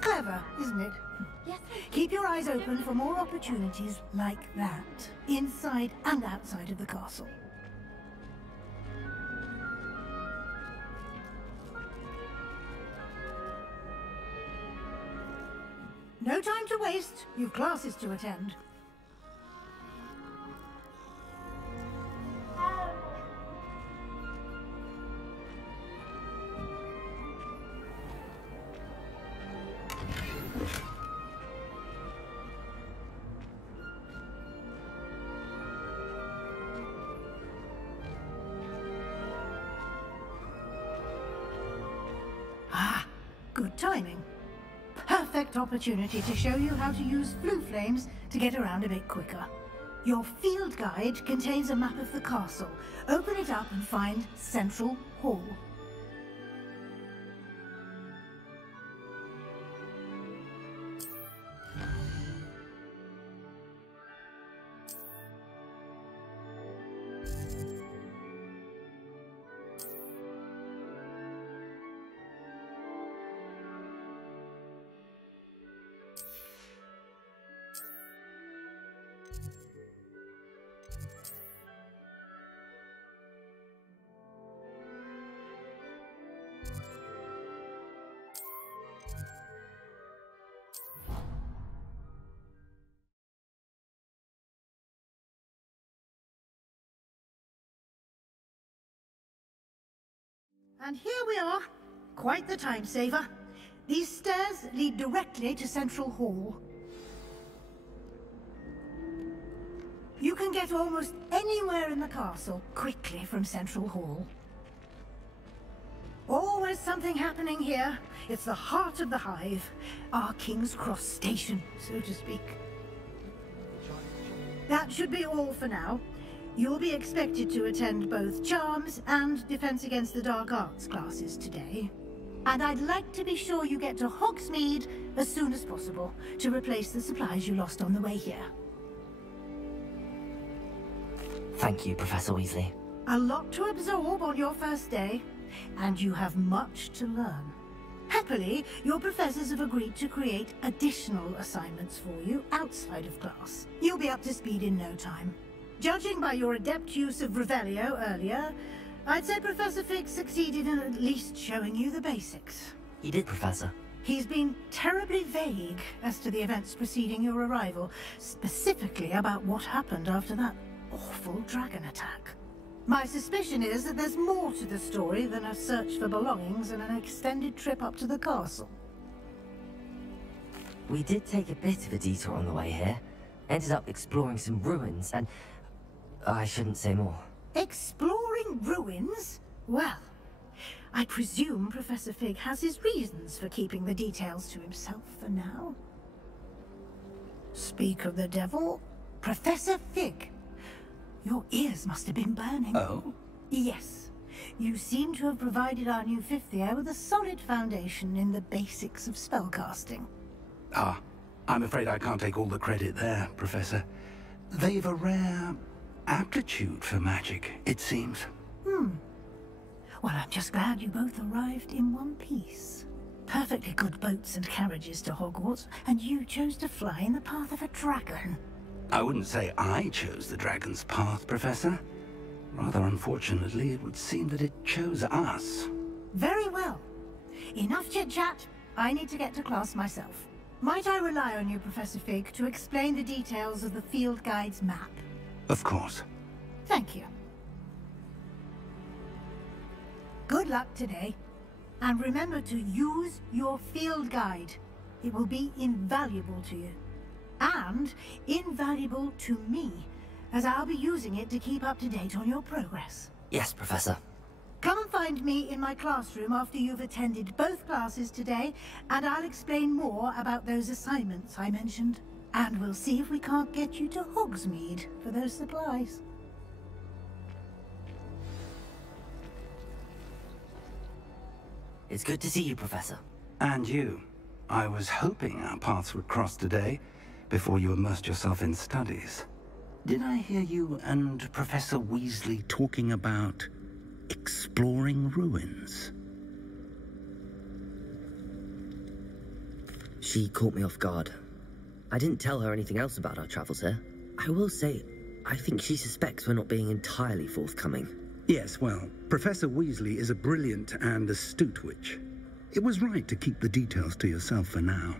Clever, isn't it? Yes. Keep your eyes open for more opportunities like that, inside and outside of the castle. No time to waste. You've classes to attend. Good timing. Perfect opportunity to show you how to use blue flames to get around a bit quicker. Your field guide contains a map of the castle. Open it up and find Central Hall. And here we are. Quite the time saver. These stairs lead directly to Central Hall. You can get almost anywhere in the castle quickly from Central Hall. Always something happening here. It's the heart of the hive. Our King's Cross station, so to speak. That should be all for now. You'll be expected to attend both Charms and Defense Against the Dark Arts classes today. And I'd like to be sure you get to Hogsmeade as soon as possible to replace the supplies you lost on the way here. Thank you, Professor Weasley. A lot to absorb on your first day, and you have much to learn. Happily, your professors have agreed to create additional assignments for you outside of class. You'll be up to speed in no time. Judging by your adept use of Revelio earlier, I'd say Professor Fig succeeded in at least showing you the basics. He did, Professor. He's been terribly vague as to the events preceding your arrival, specifically about what happened after that awful dragon attack. My suspicion is that there's more to the story than a search for belongings and an extended trip up to the castle. We did take a bit of a detour on the way here. Ended up exploring some ruins and... I shouldn't say more. Exploring ruins? Well, I presume Professor Fig has his reasons for keeping the details to himself for now. Speak of the devil, Professor Fig. Your ears must have been burning. Oh? Yes. You seem to have provided our new fifth year with a solid foundation in the basics of spellcasting. Ah, I'm afraid I can't take all the credit there, Professor. They've a rare aptitude for magic, it seems. Well, I'm just glad you both arrived in one piece. Perfectly good boats and carriages to Hogwarts, and you chose to fly in the path of a dragon. I wouldn't say I chose the dragon's path, Professor. Rather unfortunately, it would seem that it chose us. Very well. Enough chit-chat. I need to get to class myself. Might I rely on you, Professor Fig, to explain the details of the field guide's map? Of course. Thank you. Good luck today. And remember to use your field guide. It will be invaluable to you. And invaluable to me, as I'll be using it to keep up to date on your progress. Yes, Professor. Come and find me in my classroom after you've attended both classes today, and I'll explain more about those assignments I mentioned. And we'll see if we can't get you to Hogsmeade for those supplies. It's good to see you, Professor. And you. I was hoping our paths would cross today, before you immersed yourself in studies. Did I hear you and Professor Weasley talking about exploring ruins? She caught me off guard. I didn't tell her anything else about our travels here. I will say, I think she suspects we're not being entirely forthcoming. Yes, well, Professor Weasley is a brilliant and astute witch. It was right to keep the details to yourself for now.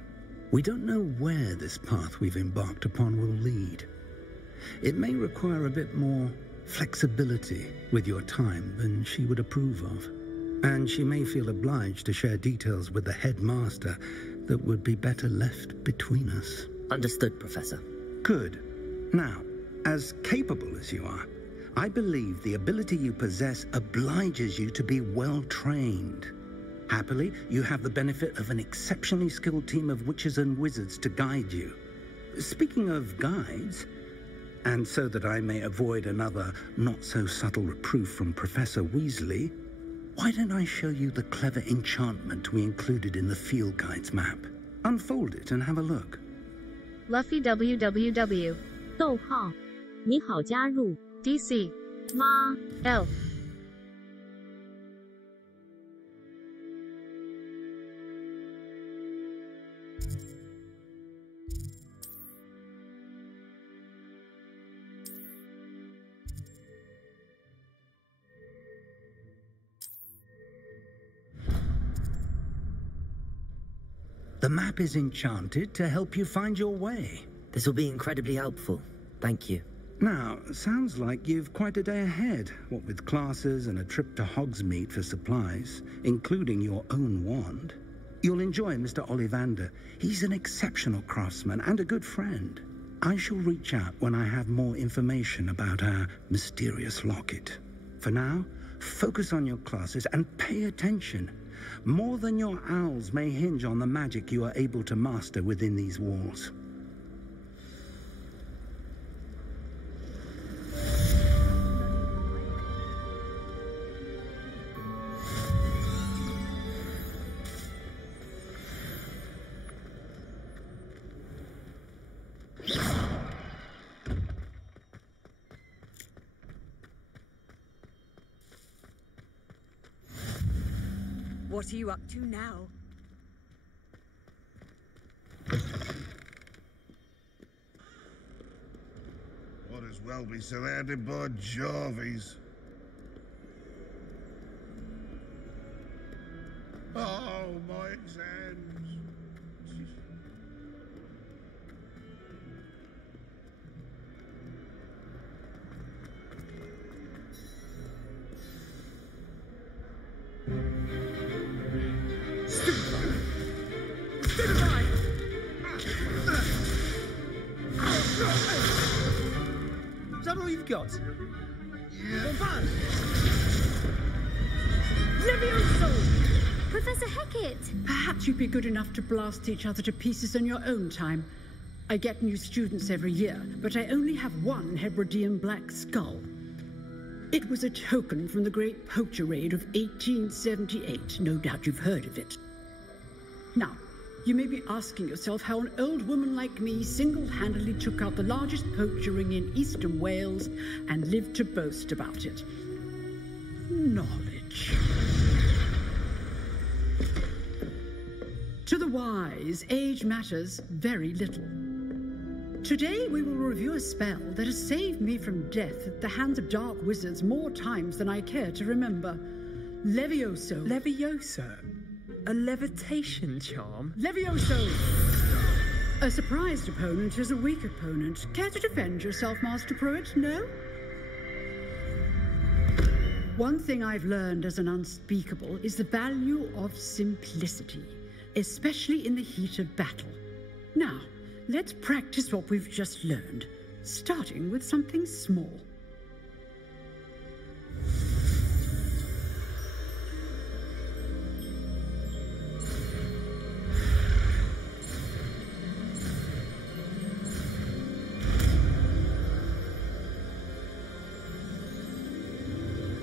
We don't know where this path we've embarked upon will lead. It may require a bit more flexibility with your time than she would approve of. And she may feel obliged to share details with the headmaster that would be better left between us. Understood, Professor. Good. Now, as capable as you are, I believe the ability you possess obliges you to be well trained. Happily, you have the benefit of an exceptionally skilled team of witches and wizards to guide you. Speaking of guides, and so that I may avoid another not-so-subtle reproof from Professor Weasley, why don't I show you the clever enchantment we included in the field guide's map? Unfold it and have a look. Luffy www. 逗号，你好加入 DC 吗 L The map is enchanted to help you find your way. This will be incredibly helpful. Thank you. Now, sounds like you've quite a day ahead, what with classes and a trip to Hogsmeade for supplies, including your own wand. You'll enjoy Mr. Ollivander. He's an exceptional craftsman and a good friend. I shall reach out when I have more information about our mysterious locket. For now, focus on your classes and pay attention. More than your owls may hinge on the magic you are able to master within these walls. What are you up to now? as well be surrounded by Jarvies. Oh, my exams. Is that all you've got? Yeah. Levioso! Professor Hackett! Perhaps you'd be good enough to blast each other to pieces in your own time. I get new students every year, but I only have one Hebridean black skull. It was a token from the Great Poacher Raid of 1878. No doubt you've heard of it. Now, you may be asking yourself how an old woman like me single-handedly took out the largest poacher ring in eastern Wales and lived to boast about it. Knowledge. To the wise, age matters very little. Today we will review a spell that has saved me from death at the hands of dark wizards more times than I care to remember. Levioso. Levioso? A levitation charm? Levioso! A surprised opponent is a weak opponent. Care to defend yourself, Master Pruitt? No? One thing I've learned as an unspeakable is the value of simplicity, especially in the heat of battle. Now, let's practice what we've just learned, starting with something small.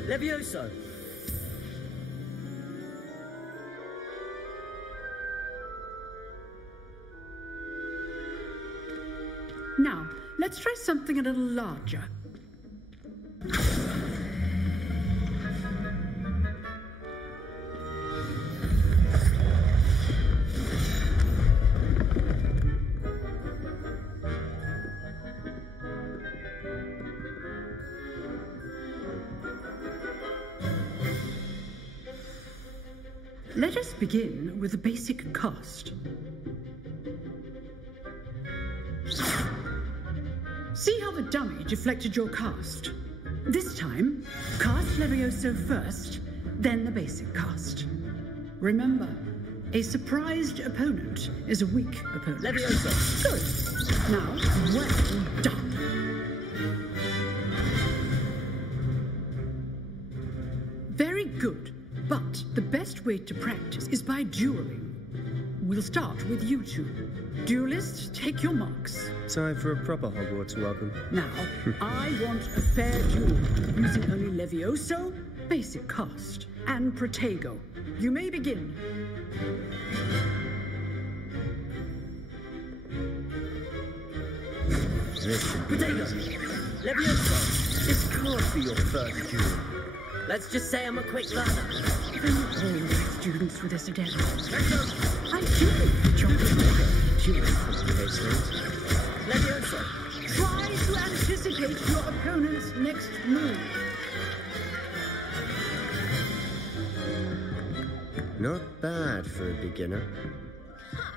Levioso! Now, let's try something a little larger. Let us begin with a basic cast. See how the dummy deflected your cast? This time, cast Levioso first, then the basic cast. Remember, a surprised opponent is a weak opponent. Levioso! Good. Now, well done. Very good. But the best way to practice is by dueling. We'll start with you two. Duelists, take your marks. Time for a proper Hogwarts welcome. Now, I want a fair duel, using only Levioso, basic cast, and Protego. You may begin. Protego! Levioso! This can't be your first duel. Let's just say I'm a quick learner. If only all my students were this adept. I do chocolate Levioso! Try to anticipate your opponent's next move. Not bad for a beginner.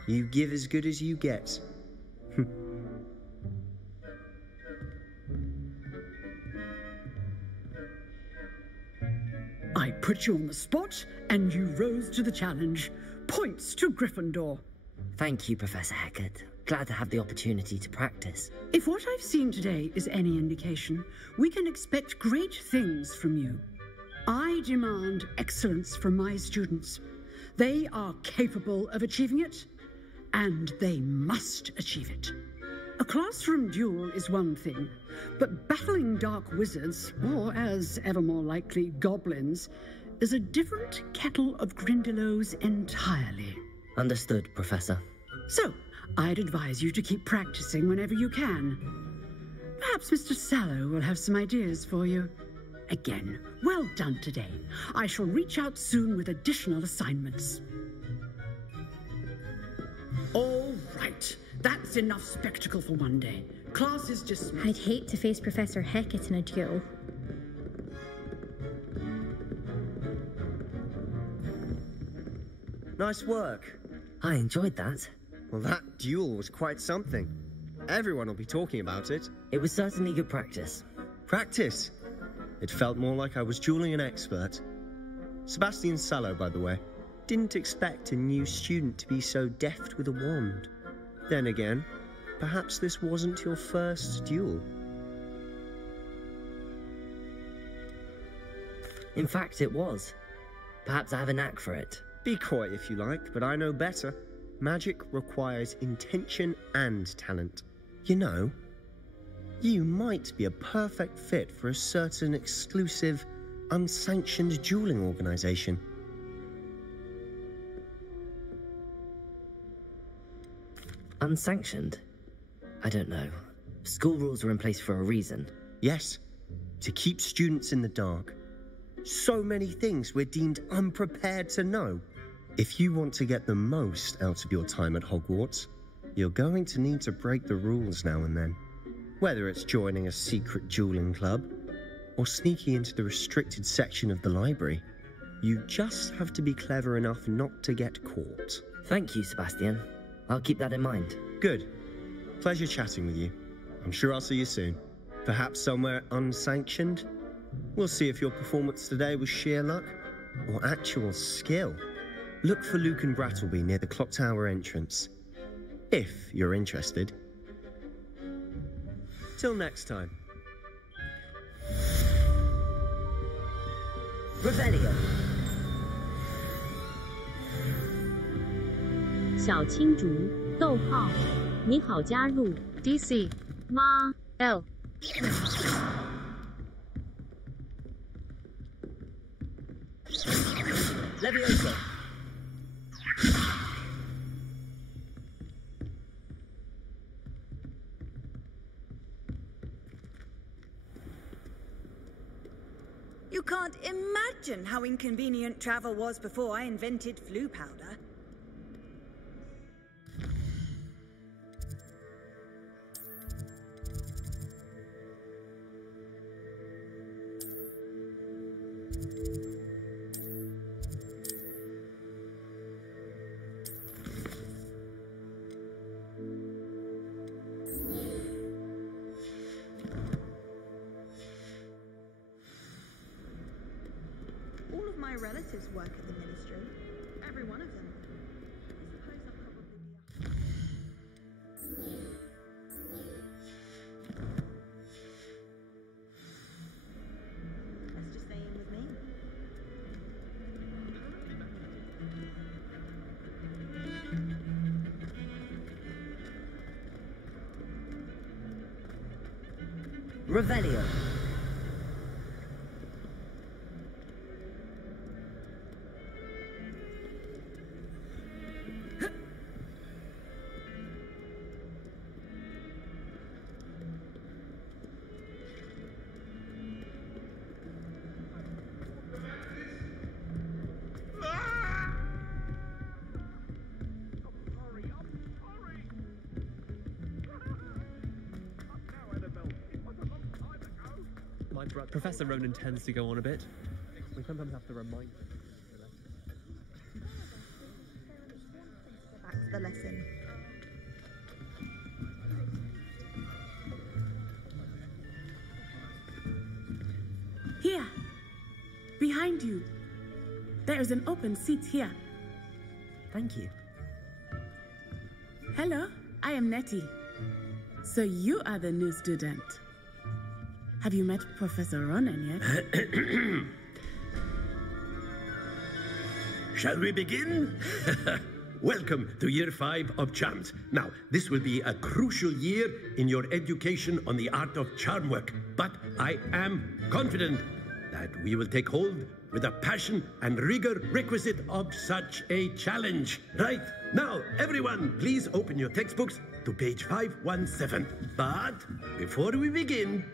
You give as good as you get. I put you on the spot, and you rose to the challenge. Points to Gryffindor. Thank you, Professor Hackett. Glad to have the opportunity to practice. If what I've seen today is any indication, we can expect great things from you. I demand excellence from my students. They are capable of achieving it, and they must achieve it. A classroom duel is one thing, but battling dark wizards, or as ever more likely, goblins, is a different kettle of Grindylows entirely. Understood, Professor. So, I'd advise you to keep practicing whenever you can. Perhaps Mr. Sallow will have some ideas for you. Again, well done today. I shall reach out soon with additional assignments. All right. That's enough spectacle for one day. Class is dismissed. I'd hate to face Professor Hecat in a duel. Nice work. I enjoyed that. Well, that duel was quite something. Everyone will be talking about it. It was certainly good practice. Practice? It felt more like I was dueling an expert. Sebastian Sallow, by the way. Didn't expect a new student to be so deft with a wand. Then again, perhaps this wasn't your first duel. In fact, it was. Perhaps I have a knack for it. Be coy if you like, but I know better. Magic requires intention and talent. You know, you might be a perfect fit for a certain exclusive, unsanctioned dueling organization. Unsanctioned? I don't know. School rules are in place for a reason. Yes, to keep students in the dark. So many things we're deemed unprepared to know. If you want to get the most out of your time at Hogwarts, you're going to need to break the rules now and then. Whether it's joining a secret dueling club, or sneaking into the restricted section of the library, you just have to be clever enough not to get caught. Thank you, Sebastian. I'll keep that in mind. Good. Pleasure chatting with you. I'm sure I'll see you soon. Perhaps somewhere unsanctioned? We'll see if your performance today was sheer luck or actual skill. Look for Luke and Brattleby near the clock tower entrance, if you're interested. Till next time. Revelio. 小青竹，逗号，你好，加入 DC 吗 L Levioso. You can't imagine how inconvenient travel was before I invented flu powder. All of my relatives work at the ministry. Every one of them. I suppose I'll probably be Let's just stay in with me. Revelio. Professor Ronan tends to go on a bit. We sometimes have to remind him. Back to the lesson. Here, behind you. There is an open seat here. Thank you. Hello, I am Nettie. So you are the new student. Have you met Professor Ronan yet? Shall we begin? Welcome to Year 5 of Charms. Now, this will be a crucial year in your education on the art of charm work, but I am confident that we will take hold with the passion and rigor requisite of such a challenge. Right, now, everyone, please open your textbooks to page 517. But before we begin,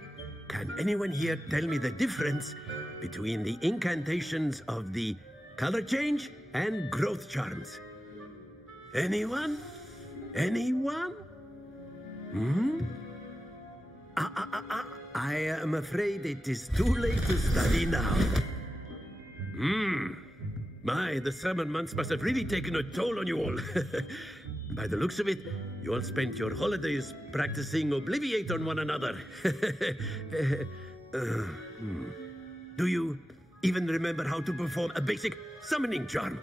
can anyone here tell me the difference between the incantations of the color change and growth charms? Anyone? Anyone? I am afraid it is too late to study now. My, the summer months must have really taken a toll on you all. By the looks of it, you all spent your holidays practicing Obliviate on one another. Do you even remember how to perform a basic summoning charm?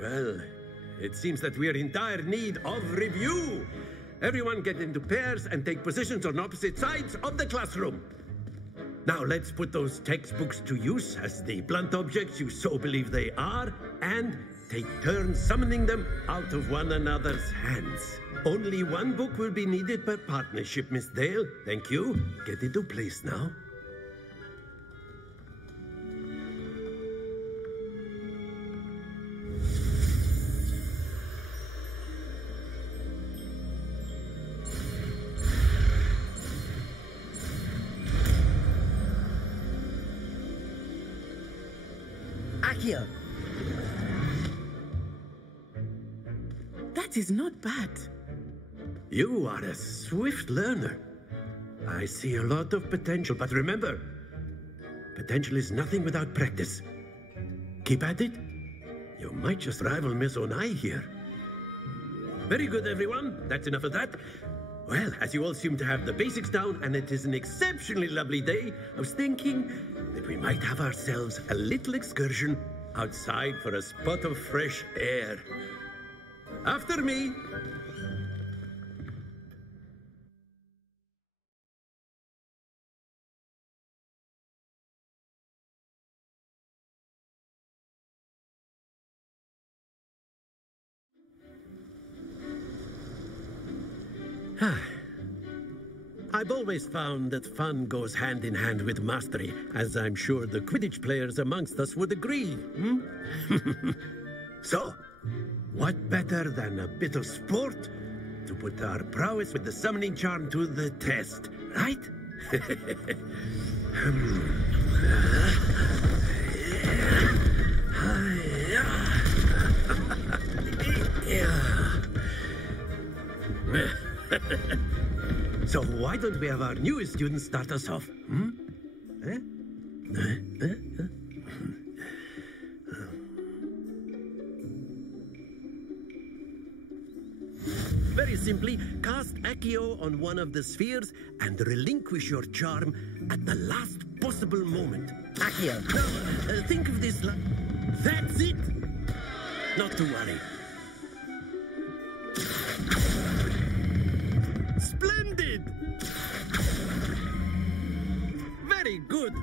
Well, it seems that we are in dire need of review. Everyone get into pairs and take positions on opposite sides of the classroom. Now let's put those textbooks to use as the blunt objects you so believe they are, and take turns summoning them out of one another's hands. Only one book will be needed per partnership, Miss Dale. Thank you. Get into place now. Akio. That is not bad. You are a swift learner. I see a lot of potential, but remember, potential is nothing without practice. Keep at it. You might just rival Miss Onai here. Very good, everyone. That's enough of that. Well, as you all seem to have the basics down, and it is an exceptionally lovely day, I was thinking that we might have ourselves a little excursion outside for a spot of fresh air. After me. I've always found that fun goes hand in hand with mastery, as I'm sure the Quidditch players amongst us would agree. So, what better than a bit of sport to put our prowess with the summoning charm to the test, right? So why don't we have our newest student start us off? Very simply, cast Accio on one of the spheres and relinquish your charm at the last possible moment. Accio. Now, think of this like... That's it! Not to worry. Splendid! Very good.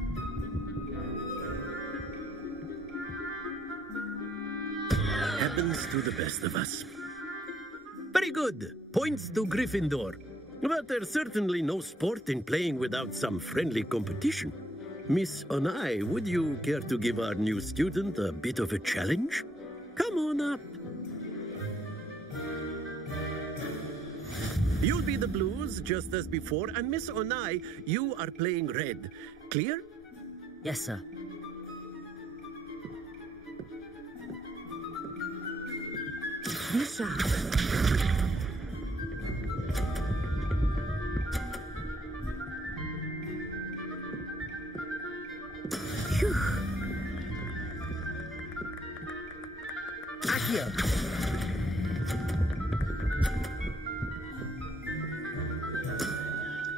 Happens to the best of us. Very good. Points to Gryffindor. But there's certainly no sport in playing without some friendly competition. Miss Onai, would you care to give our new student a bit of a challenge? Come on up. You'll be the blues, just as before, and Miss Onai, you are playing red. Clear? Yes, sir. Be sharp. Phew. Accio.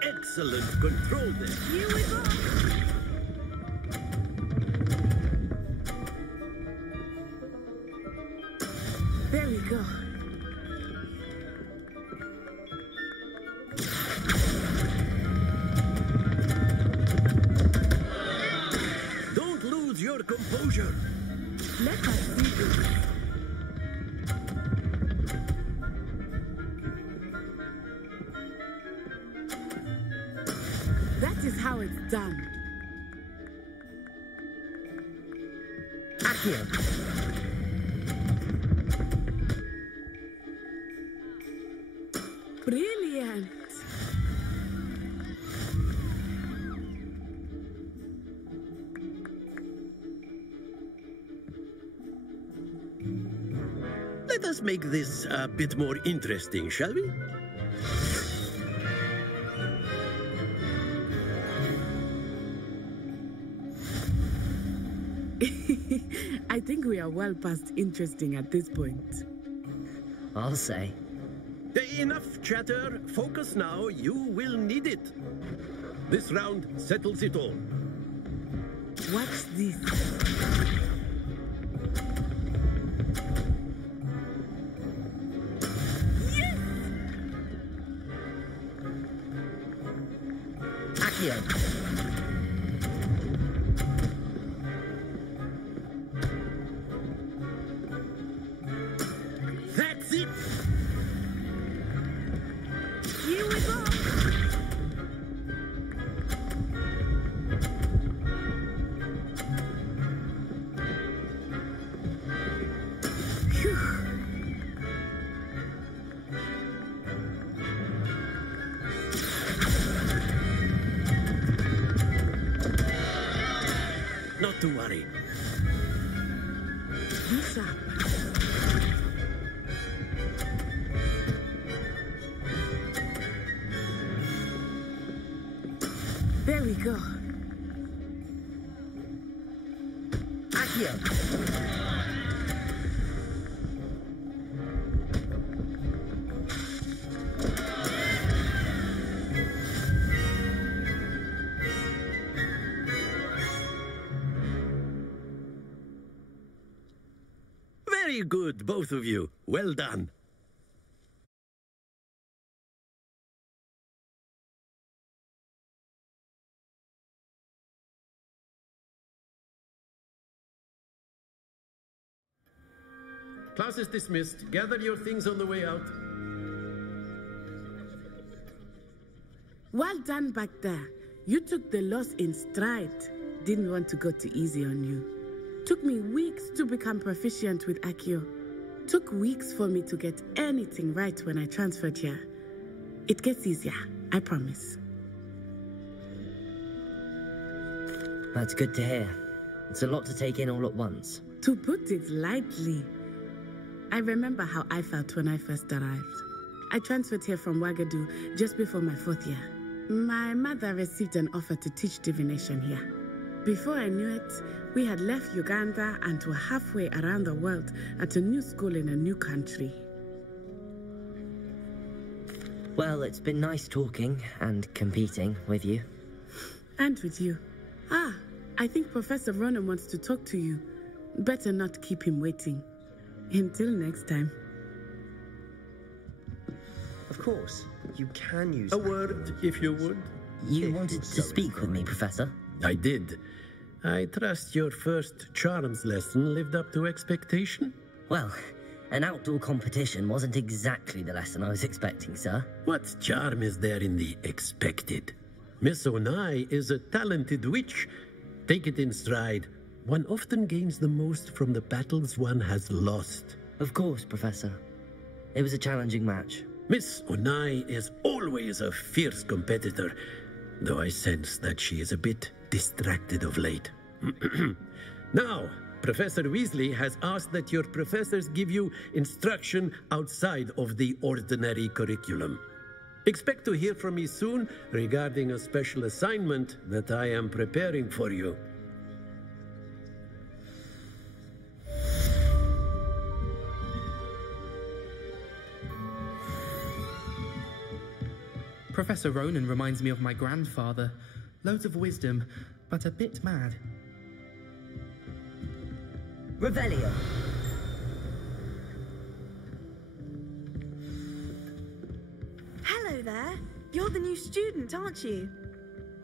Excellent control there. Here we go. There we go. Don't lose your composure. Let us see this. That is how it's done. Accio. Brilliant. Let us make this a bit more interesting, shall we? I think we are well past interesting at this point. I'll say. Enough chatter. Focus now. You will need it. This round settles it all. What's this? Yes! Accio. That's it! Here we go! Not to worry. Lisa. There we go. Accio. Very good, both of you. Well done. Class is dismissed. Gather your things on the way out. Well done back there. You took the loss in stride. Didn't want to go too easy on you. Took me weeks to become proficient with Accio. Took weeks for me to get anything right when I transferred here. It gets easier, I promise. That's good to hear. It's a lot to take in all at once. To put it lightly, I remember how I felt when I first arrived. I transferred here from Ouagadougou just before my 4th year. My mother received an offer to teach divination here. Before I knew it, we had left Uganda and were halfway around the world at a new school in a new country. Well, it's been nice talking and competing with you. And with you. Ah, I think Professor Ronan wants to talk to you. Better not keep him waiting. Until next time. Of course, you can use a word, if you would. You wanted to speak with me, Professor? I did. I trust your first charms lesson lived up to expectation? Well, an outdoor competition wasn't exactly the lesson I was expecting, sir. What charm is there in the expected? Miss Onai is a talented witch. Take it in stride. One often gains the most from the battles one has lost. Of course, Professor. It was a challenging match. Miss Onai is always a fierce competitor, though I sense that she is a bit distracted of late. Now, Professor Weasley has asked that your professors give you instruction outside of the ordinary curriculum. Expect to hear from me soon regarding a special assignment that I am preparing for you. Professor Ronan reminds me of my grandfather. Loads of wisdom, but a bit mad. Revelio. Hello there. You're the new student, aren't you?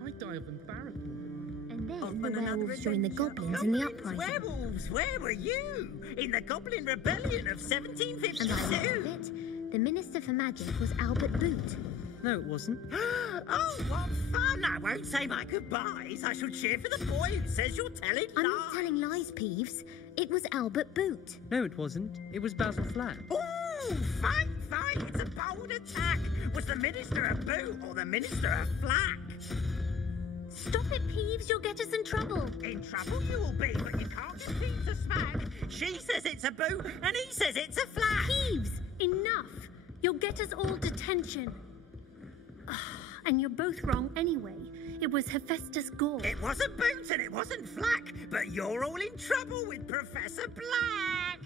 I die of embarrassment. And then the werewolves joined the goblins in the uprising. Werewolves, where were you? In the Goblin Rebellion of 1752? And I love it. The Minister for Magic was Albert Boot. No, it wasn't. Oh, what fun! I won't say my goodbyes. I shall cheer for the boy who says you're telling lies. I'm not telling lies, Peeves. It was Albert Boot. No, it wasn't. It was Basil Flack. Oh, fine, fine. It's a bold attack. Was the Minister a boot or the Minister a flack? Stop it, Peeves. You'll get us in trouble. in trouble you will be, but you can't just keep the smack. She says it's a boot, and he says it's a flat. Peeves, enough. You'll get us all detention. And you're both wrong anyway. It was Hephaestus Gore. It wasn't boot and it wasn't flack, but you're all in trouble with Professor Black.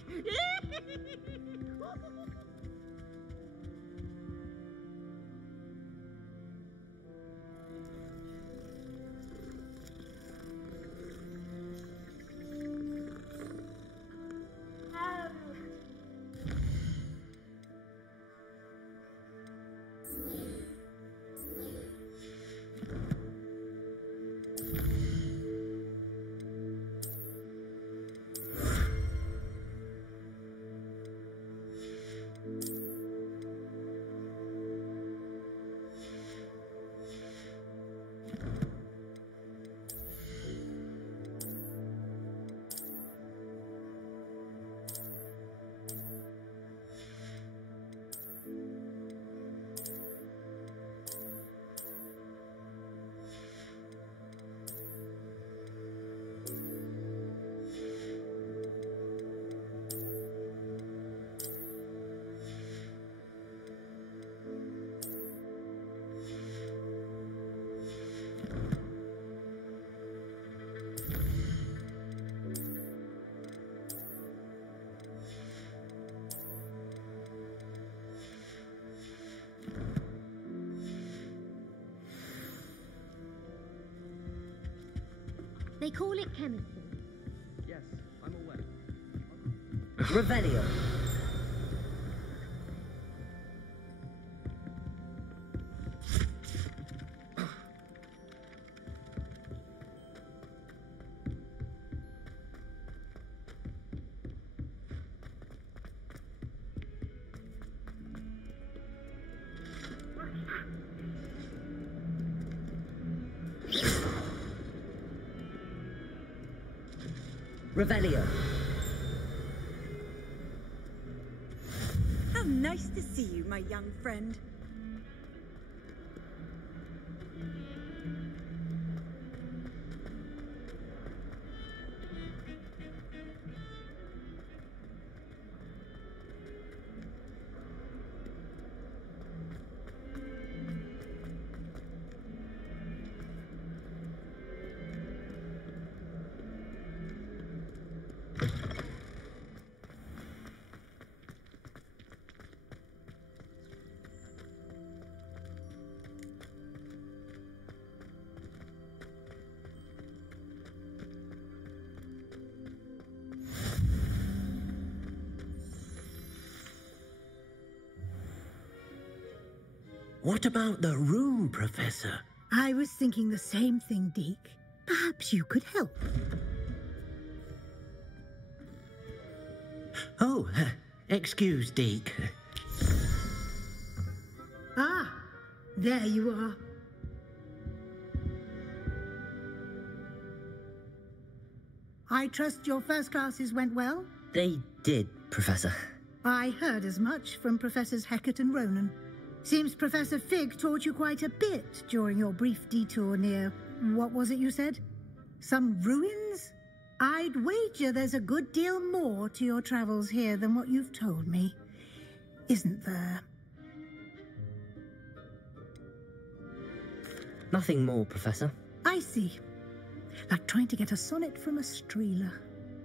They call it chemistry. Yes, I'm aware. Revelio. Revelio. How nice to see you, my young friend. What about the room, Professor? I was thinking the same thing, Deke. Perhaps you could help. Oh, excuse, Deke. Ah, there you are. I trust your first classes went well? They did, Professor. I heard as much from Professors Hecat and Ronan. Seems Professor Fig taught you quite a bit during your brief detour near... what was it you said? Some ruins? I'd wager there's a good deal more to your travels here than what you've told me. Isn't there? Nothing more, Professor. I see. Like trying to get a sonnet from a streeler.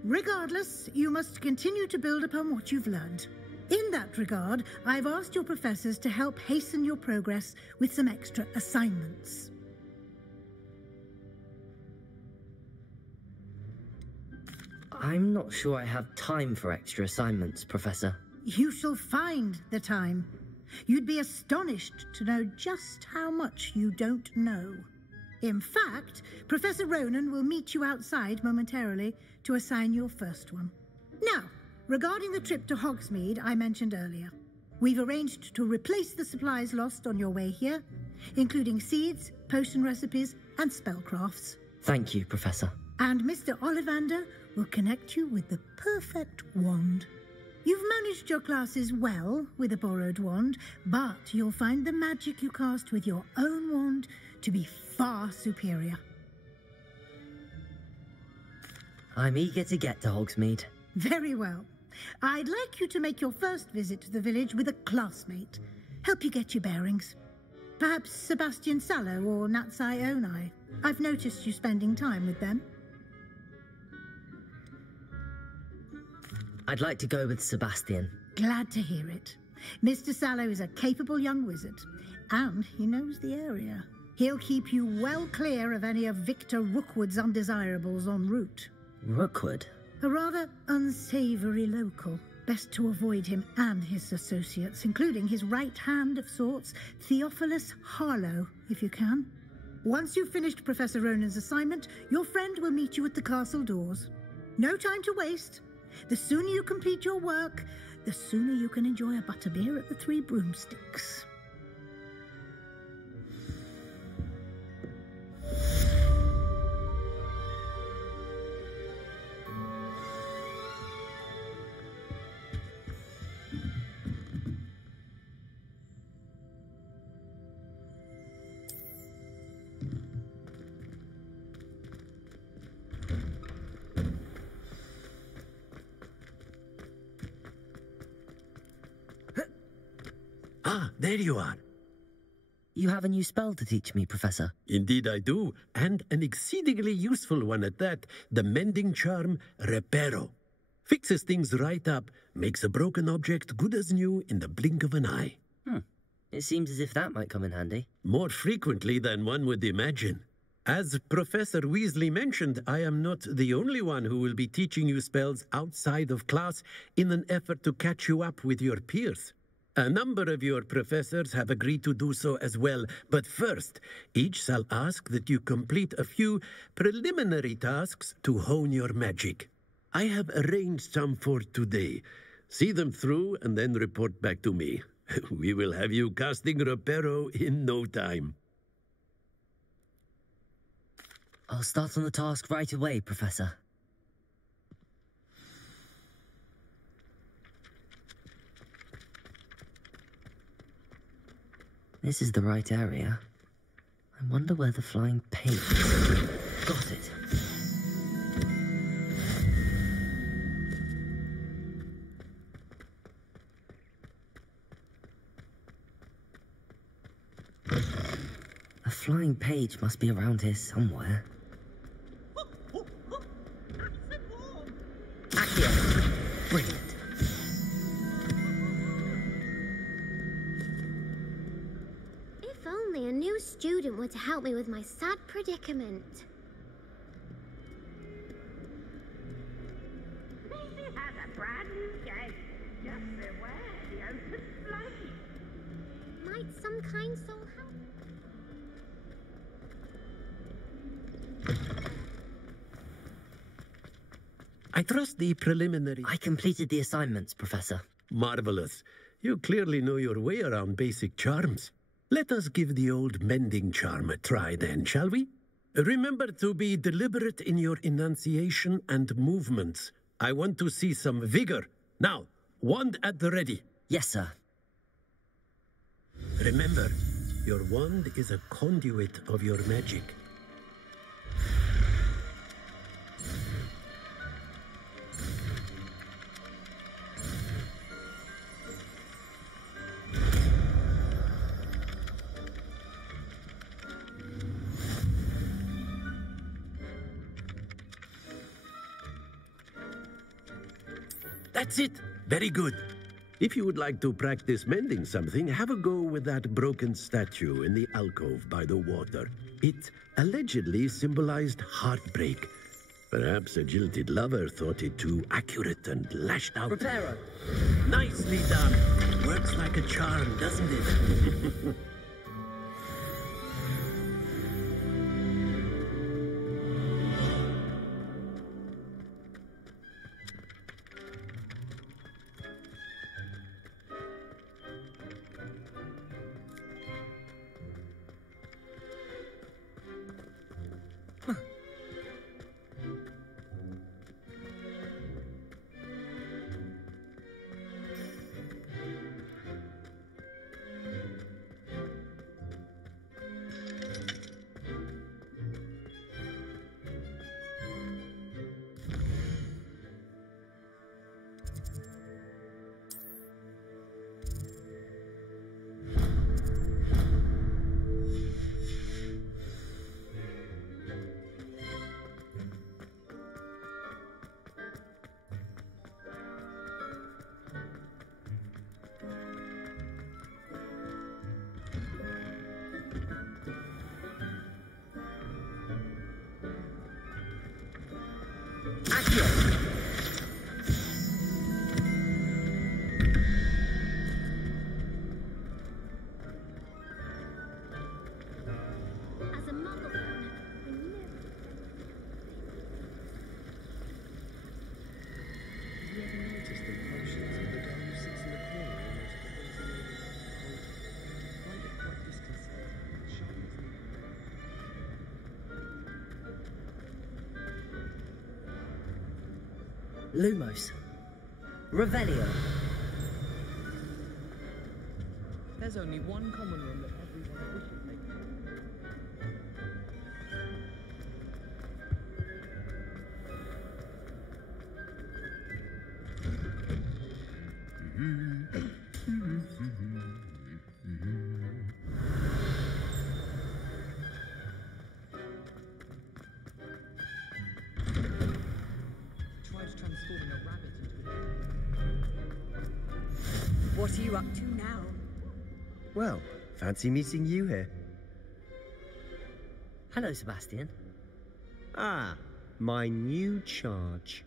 Regardless, you must continue to build upon what you've learned. In that regard, I've asked your professors to help hasten your progress with some extra assignments. I'm not sure I have time for extra assignments, Professor. You shall find the time. You'd be astonished to know just how much you don't know. In fact, Professor Ronan will meet you outside momentarily to assign your first one. Now, regarding the trip to Hogsmeade I mentioned earlier, we've arranged to replace the supplies lost on your way here, including seeds, potion recipes, and spellcrafts. Thank you, Professor. And Mr. Ollivander will connect you with the perfect wand. You've managed your classes well with a borrowed wand, but you'll find the magic you cast with your own wand to be far superior. I'm eager to get to Hogsmeade. Very well. I'd like you to make your first visit to the village with a classmate. Help you get your bearings. Perhaps Sebastian Sallow or Natsai Onai. I've noticed you spending time with them. I'd like to go with Sebastian. Glad to hear it. Mr. Sallow is a capable young wizard, and he knows the area. He'll keep you well clear of any of Victor Rookwood's undesirables en route. Rookwood? A rather unsavory local. Best to avoid him and his associates, including his right hand of sorts, Theophilus Harlow, if you can. Once you've finished Professor Ronan's assignment, your friend will meet you at the castle doors. No time to waste. The sooner you complete your work, the sooner you can enjoy a butterbeer at the Three Broomsticks. Ah, there you are. You have a new spell to teach me, Professor. Indeed I do, and an exceedingly useful one at that. The mending charm, Reparo. Fixes things right up, makes a broken object good as new in the blink of an eye. It seems as if that might come in handy. More frequently than one would imagine. As Professor Weasley mentioned, I am not the only one who will be teaching you spells outside of class in an effort to catch you up with your peers. A number of your professors have agreed to do so as well, but first, each shall ask that you complete a few preliminary tasks to hone your magic. I have arranged some for today. See them through and then report back to me. We will have you casting Reparo in no time. I'll start on the task right away, Professor. This is the right area. I wonder where the flying page is. Got it. A flying page must be around here somewhere. Accio! Brilliant. If only a new student were to help me with my sad predicament. Maisie has a brand new guest. Just beware the open flame. Might some kind soul help? I trust the preliminary... I completed the assignments, Professor. Marvelous. You clearly know your way around basic charms. Let us give the old mending charm a try then, shall we? Remember to be deliberate in your enunciation and movements. I want to see some vigor. Now, wand at the ready. Yes, sir. Remember, your wand is a conduit of your magic. That's it. Very good. If you would like to practice mending something, have a go with that broken statue in the alcove by the water. It allegedly symbolized heartbreak. Perhaps a jilted lover thought it too accurate and lashed out. Reparo. Nicely done. Works like a charm, doesn't it? Accio! As a muggle, I never... Have you ever noticed the potions in the dome sits in the corner almost always I find it quite disconcerting. Shines Lumos. Revelio. There's only one common room that everyone wishes they could. Tries transforming a rabbit into What are you up to now? Well, fancy meeting you here. Hello, Sebastian. Ah, my new charge.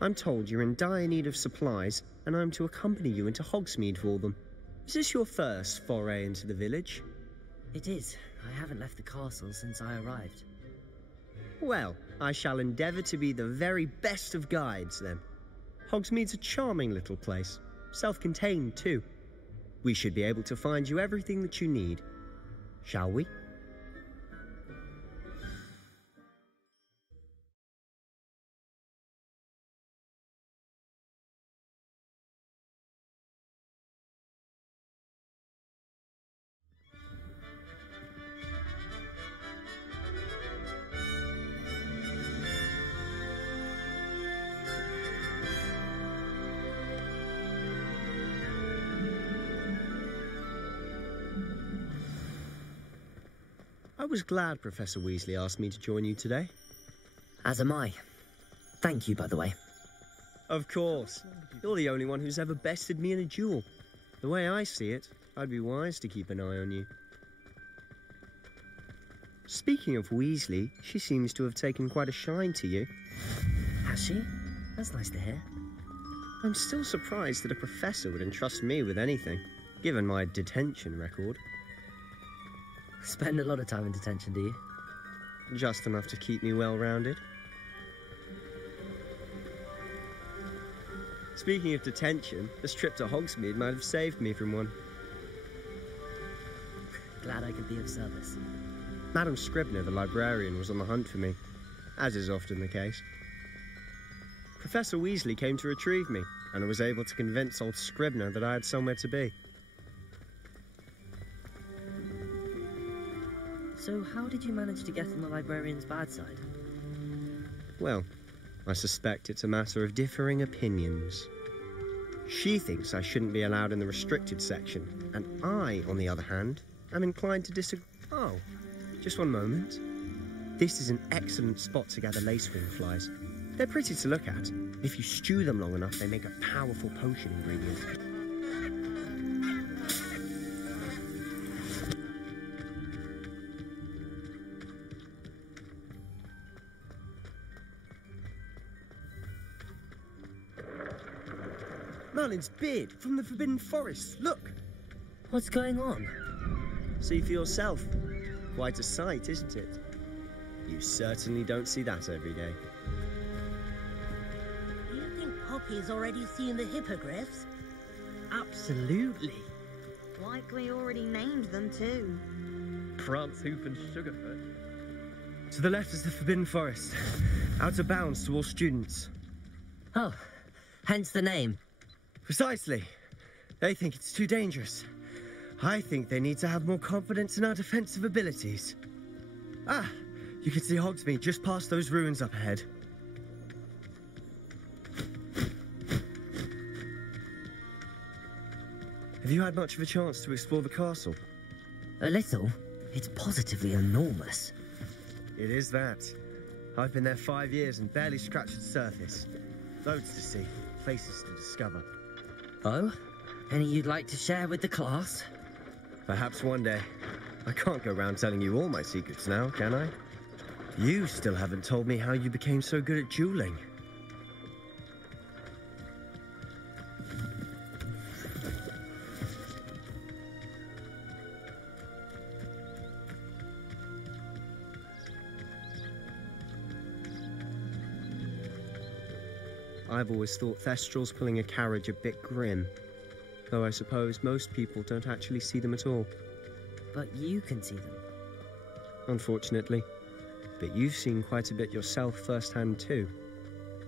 I'm told you're in dire need of supplies, and I'm to accompany you into Hogsmeade for them. Is this your first foray into the village? It is. I haven't left the castle since I arrived. Well, I shall endeavour to be the very best of guides, then. Hogsmeade's a charming little place. Self-contained, too. We should be able to find you everything that you need. Shall we? I was glad Professor Weasley asked me to join you today. As am I. Thank you, by the way. Of course. You're the only one who's ever bested me in a duel. The way I see it, I'd be wise to keep an eye on you. Speaking of Weasley, she seems to have taken quite a shine to you. Has she? That's nice to hear. I'm still surprised that a professor would entrust me with anything, given my detention record. Spend a lot of time in detention, do you? Just enough to keep me well-rounded. Speaking of detention, this trip to Hogsmeade might have saved me from one. Glad I could be of service. Madam Scribner, the librarian, was on the hunt for me, as is often the case. Professor Weasley came to retrieve me, and I was able to convince old Scribner that I had somewhere to be. So how did you manage to get on the librarian's bad side? Well, I suspect it's a matter of differing opinions. She thinks I shouldn't be allowed in the restricted section, and I, on the other hand, am inclined to disagree. Oh, just one moment. This is an excellent spot to gather lacewing flies. They're pretty to look at. If you stew them long enough, they make a powerful potion ingredient. Merlin's beard from the Forbidden Forest. Look! What's going on? See for yourself. Quite a sight, isn't it? You certainly don't see that every day. Do you think Poppy's already seen the hippogriffs? Absolutely. Likely already named them too. Prance, Hoof and Sugarfoot. To the left is the Forbidden Forest. Out of bounds to all students. Oh, hence the name. Precisely. They think it's too dangerous. I think they need to have more confidence in our defensive abilities. Ah, you can see Hogsmeade just past those ruins up ahead. Have you had much of a chance to explore the castle? A little. It's positively enormous. It is that. I've been there 5 years and barely scratched the surface. Loads to see, places to discover. Oh? Any you'd like to share with the class? Perhaps one day. I can't go around telling you all my secrets now, can I? You still haven't told me how you became so good at dueling. I've always thought Thestrals pulling a carriage a bit grim, though I suppose most people don't actually see them at all. But you can see them. Unfortunately. But you've seen quite a bit yourself firsthand too.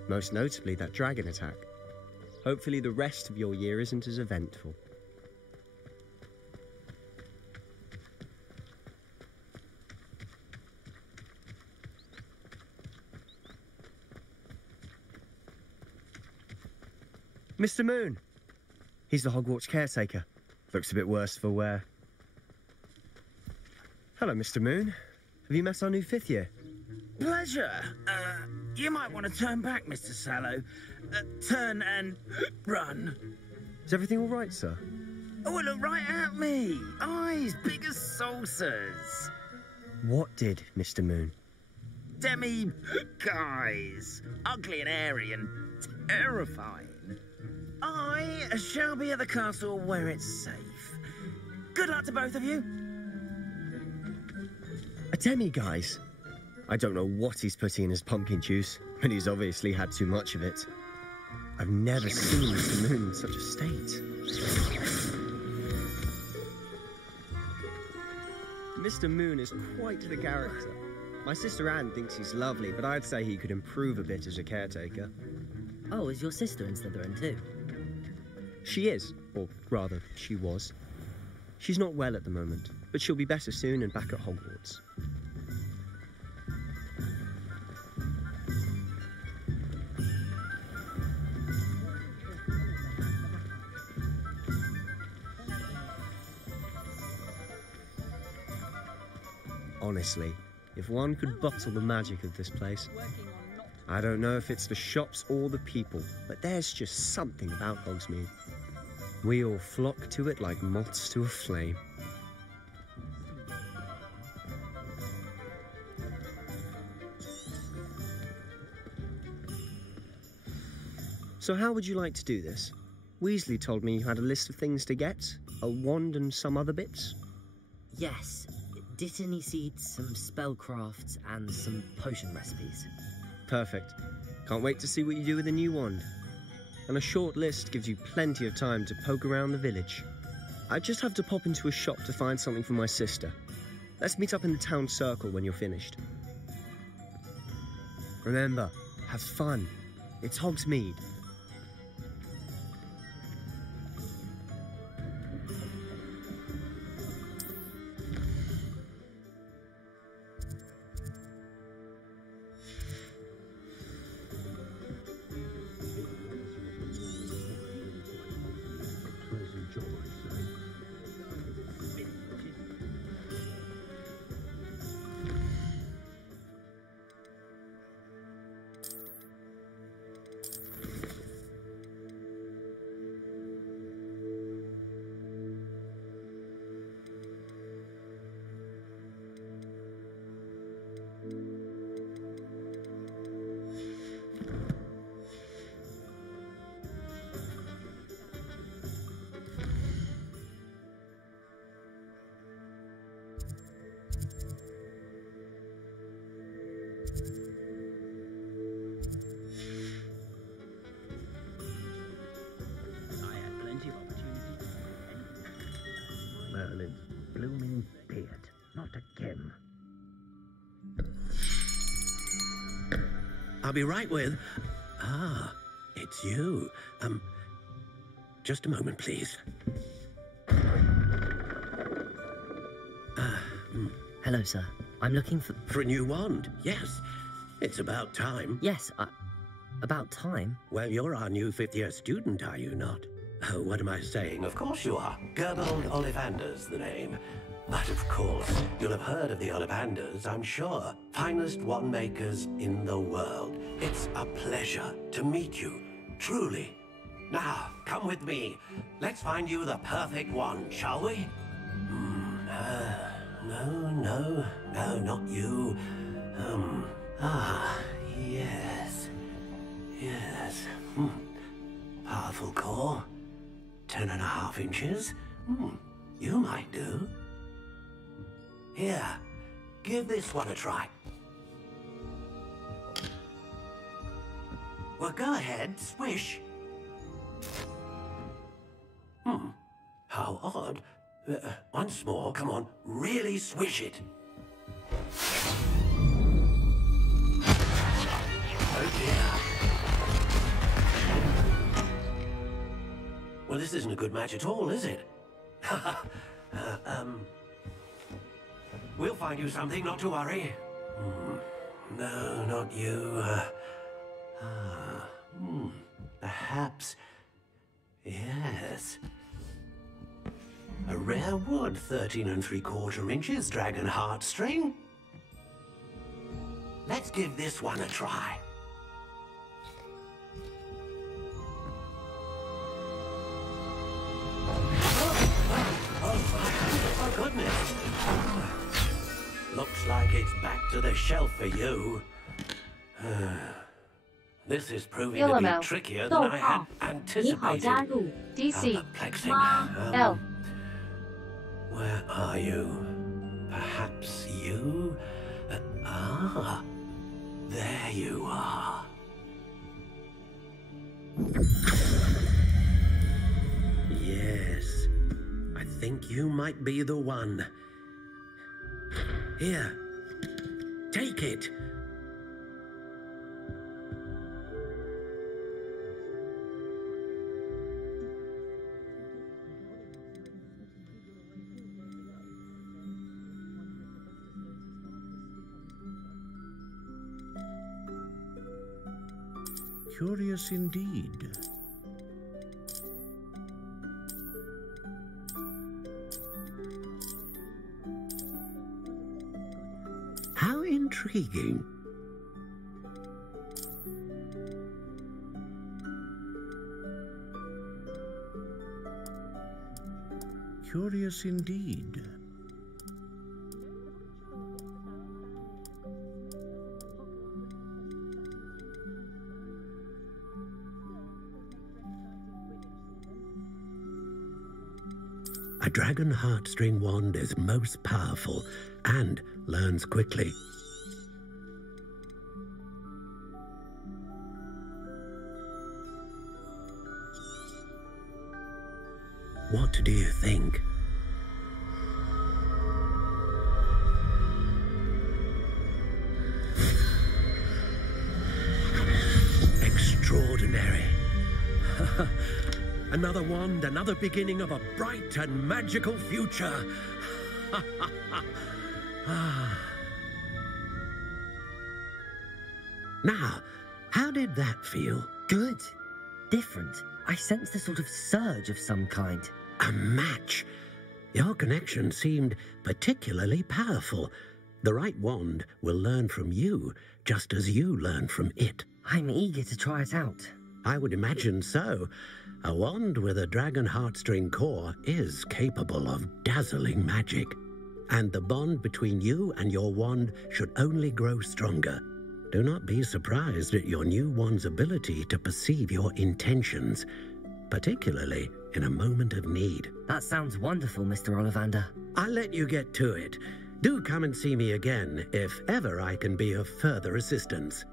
Most notably that dragon attack. Hopefully the rest of your year isn't as eventful. Mr. Moon! He's the Hogwarts caretaker. Looks a bit worse for wear. Hello, Mr. Moon. Have you met our new 5th year? Pleasure. You might want to turn back, Mr. Sallow. Turn and run. Is everything all right, sir? Oh, look right at me. Eyes big as saucers. What did, Mr. Moon? Demi guys. Ugly and airy and terrifying. I shall be at the castle where it's safe. Good luck to both of you. A demi-guise? I don't know what he's putting in his pumpkin juice, but he's obviously had too much of it. I've never seen Mr. Moon in such a state. Mr. Moon is quite the character. My sister Anne thinks he's lovely, but I'd say he could improve a bit as a caretaker. Oh, is your sister in Slytherin too? She is, or rather, she was. She's not well at the moment, but she'll be better soon and back at Hogwarts. Honestly, if one could bottle the magic of this place. I don't know if it's the shops or the people, but there's just something about Hogsmeade. We all flock to it like moths to a flame. So how would you like to do this? Weasley told me you had a list of things to get, a wand and some other bits. Yes. Dittany seeds, some spellcrafts, and some potion recipes. Perfect. Can't wait to see what you do with the new wand. And a short list gives you plenty of time to poke around the village. I just have to pop into a shop to find something for my sister. Let's meet up in the town circle when you're finished. Remember, have fun. It's Hogsmeade. Merlin's blooming beard, not again. I'll be right with... Ah, it's you. Just a moment, please. Hello, sir. I'm looking for... For a new wand, yes. It's about time. Yes, about time? Well, you're our new 5th-year student, are you not? Oh, what am I saying? Of course you are. Gerbold Ollivander's the name. But of course, you'll have heard of the Ollivanders, I'm sure. Finest wand makers in the world. It's a pleasure to meet you, truly. Now, come with me. Let's find you the perfect wand, shall we? No, not you. Yes. Yes. Powerful core. 10.5 inches. You might do. Here, give this one a try. Well, go ahead, swish. How odd. Once more, come on, really swish it. Oh dear. Well, this isn't a good match at all, is it? We'll find you something, not to worry. No, not you. Perhaps... Yes. A rare wood, 13 3/4 inches, dragon heartstring. Let's give this one a try. Oh goodness. Looks like it's back to the shelf for you. This is proving to be trickier than I had anticipated. DC Perplexing. Where are you? Perhaps you? There you are. Yes, I think you might be the one. Here, take it. Curious indeed. How intriguing. Curious indeed. A dragon heartstring wand is most powerful and learns quickly. What do you think? Extraordinary. Another wand, another beginning of a bright and magical future. Now, how did that feel? Good. Different. I sensed a sort of surge of some kind. A match. Your connection seemed particularly powerful. The right wand will learn from you, just as you learn from it. I'm eager to try it out. I would imagine so. A wand with a dragon heartstring core is capable of dazzling magic. And the bond between you and your wand should only grow stronger. Do not be surprised at your new wand's ability to perceive your intentions, particularly in a moment of need. That sounds wonderful, Mr. Ollivander. I'll let you get to it. Do come and see me again if ever I can be of further assistance.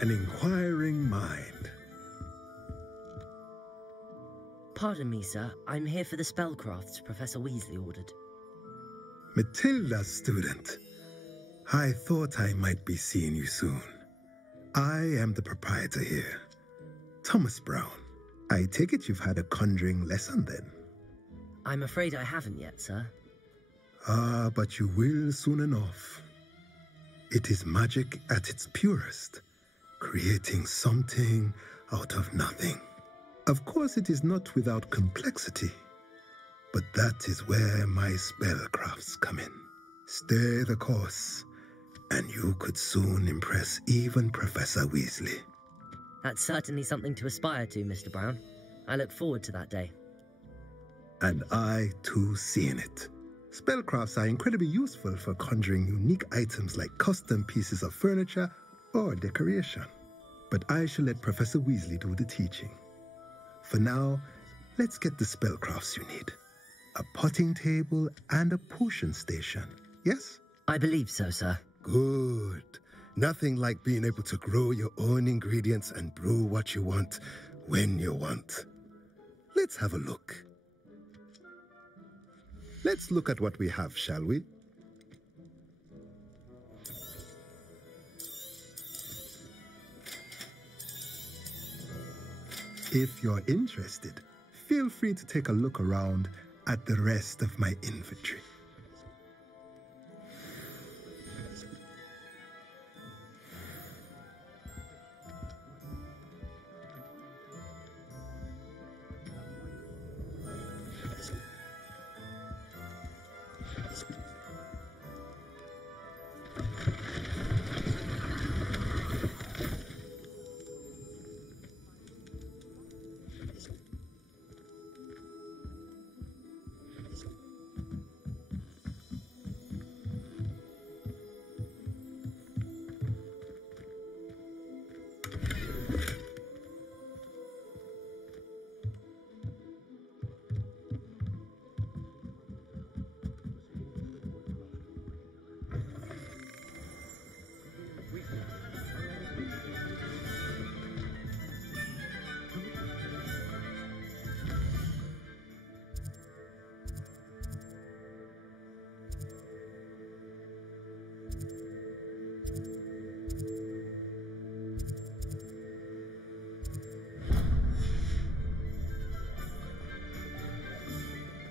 an inquiring mind. Pardon me, sir. I'm here for the spellcrafts Professor Weasley ordered. Matilda, student. I thought I might be seeing you soon. I am the proprietor here, Thomas Brown. I take it you've had a conjuring lesson then? I'm afraid I haven't yet, sir. Ah, but you will soon enough. It is magic at its purest, creating something out of nothing. Of course, it is not without complexity, but that is where my spellcrafts come in. Stay the course, and you could soon impress even Professor Weasley. That's certainly something to aspire to, Mr. Brown. I look forward to that day. And I, too, seeing it. Spellcrafts are incredibly useful for conjuring unique items like custom pieces of furniture or decoration. But I shall let Professor Weasley do the teaching. For now, let's get the spellcrafts you need. A potting table and a potion station, yes? I believe so, sir. Good. Nothing like being able to grow your own ingredients and brew what you want when you want. Let's have a look. Let's look at what we have, shall we? If you're interested, feel free to take a look around at the rest of my inventory.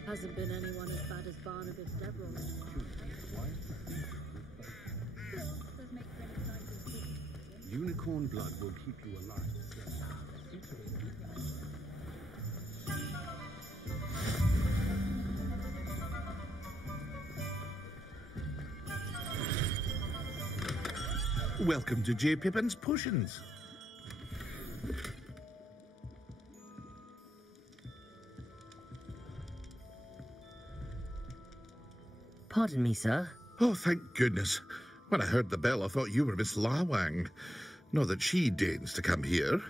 Hasn't been anyone as bad as Barnabas Deverell. Unicorn blood will keep you alive. Welcome to J. Pippin's Potions. Pardon me, sir. Oh, thank goodness. When I heard the bell, I thought you were Miss Lawang. Not that she deigns to come here.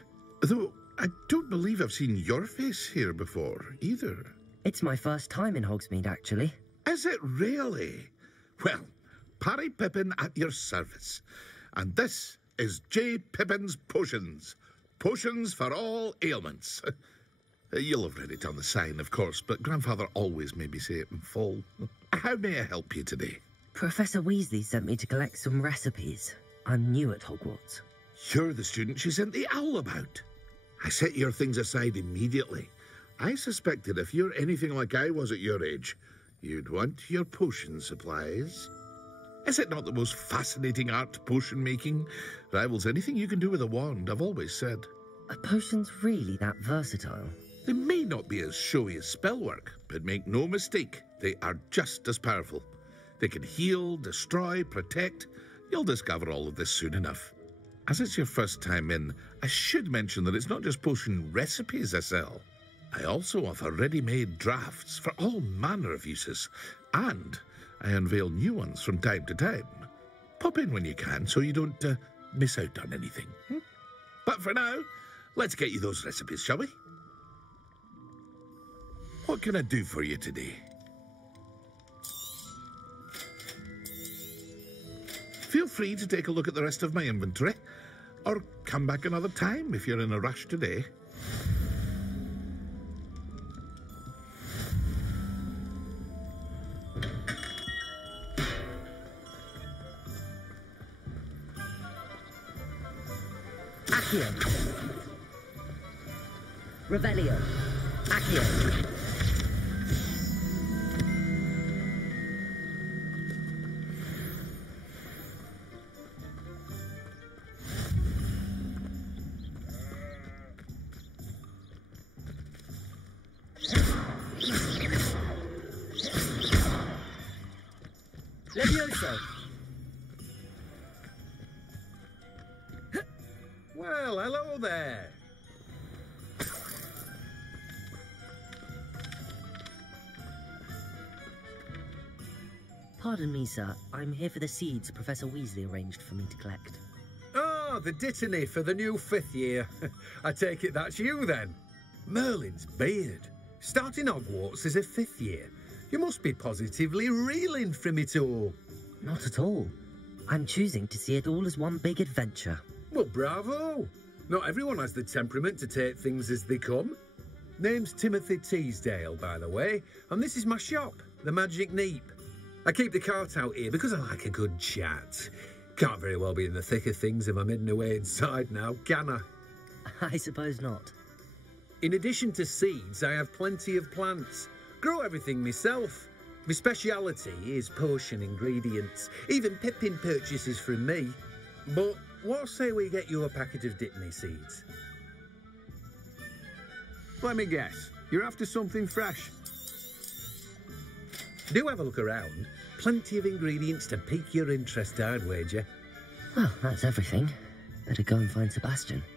Though I don't believe I've seen your face here before, either. It's my first time in Hogsmeade, actually. Is it really? Well, Parry Pippin at your service. And this is J. Pippin's Potions. Potions for all ailments. You'll have read it on the sign, of course, but Grandfather always made me say it in full. How may I help you today? Professor Weasley sent me to collect some recipes. I'm new at Hogwarts. You're the student she sent the owl about. I set your things aside immediately. I suspected if you're anything like I was at your age, you'd want your potion supplies. Is it not the most fascinating art, potion making? Rivals anything you can do with a wand, I've always said. Are potions really that versatile? They may not be as showy as spellwork, but make no mistake, they are just as powerful. They can heal, destroy, protect. You'll discover all of this soon enough. As it's your first time in, I should mention that it's not just potion recipes I sell. I also offer ready-made drafts for all manner of uses, and I unveil new ones from time to time. Pop in when you can so you don't miss out on anything. But for now, let's get you those recipes, shall we? What can I do for you today? Feel free to take a look at the rest of my inventory. Or come back another time if you're in a rush today. Accio. Revelio. Accio. Levioso. Well, hello there. Pardon me, sir. I'm here for the seeds Professor Weasley arranged for me to collect. Oh, the dittany for the new 5th year. I take it that's you, then. Merlin's beard. Starting Hogwarts as a 5th year. You must be positively reeling from it all. Not at all. I'm choosing to see it all as one big adventure. Well, bravo. Not everyone has the temperament to take things as they come. Name's Timothy Teasdale, by the way, and this is my shop, the Magic Neep. I keep the cart out here because I like a good chat. Can't very well be in the thick of things if I'm hidden away inside now, can I? I suppose not. In addition to seeds, I have plenty of plants. Grow everything myself. My speciality is potion ingredients. Even Pippin purchases from me. But what say we get you a packet of Dittany seeds? Let me guess. You're after something fresh. Do have a look around. Plenty of ingredients to pique your interest, I'd wager. Well, that's everything. Better go and find Sebastian. "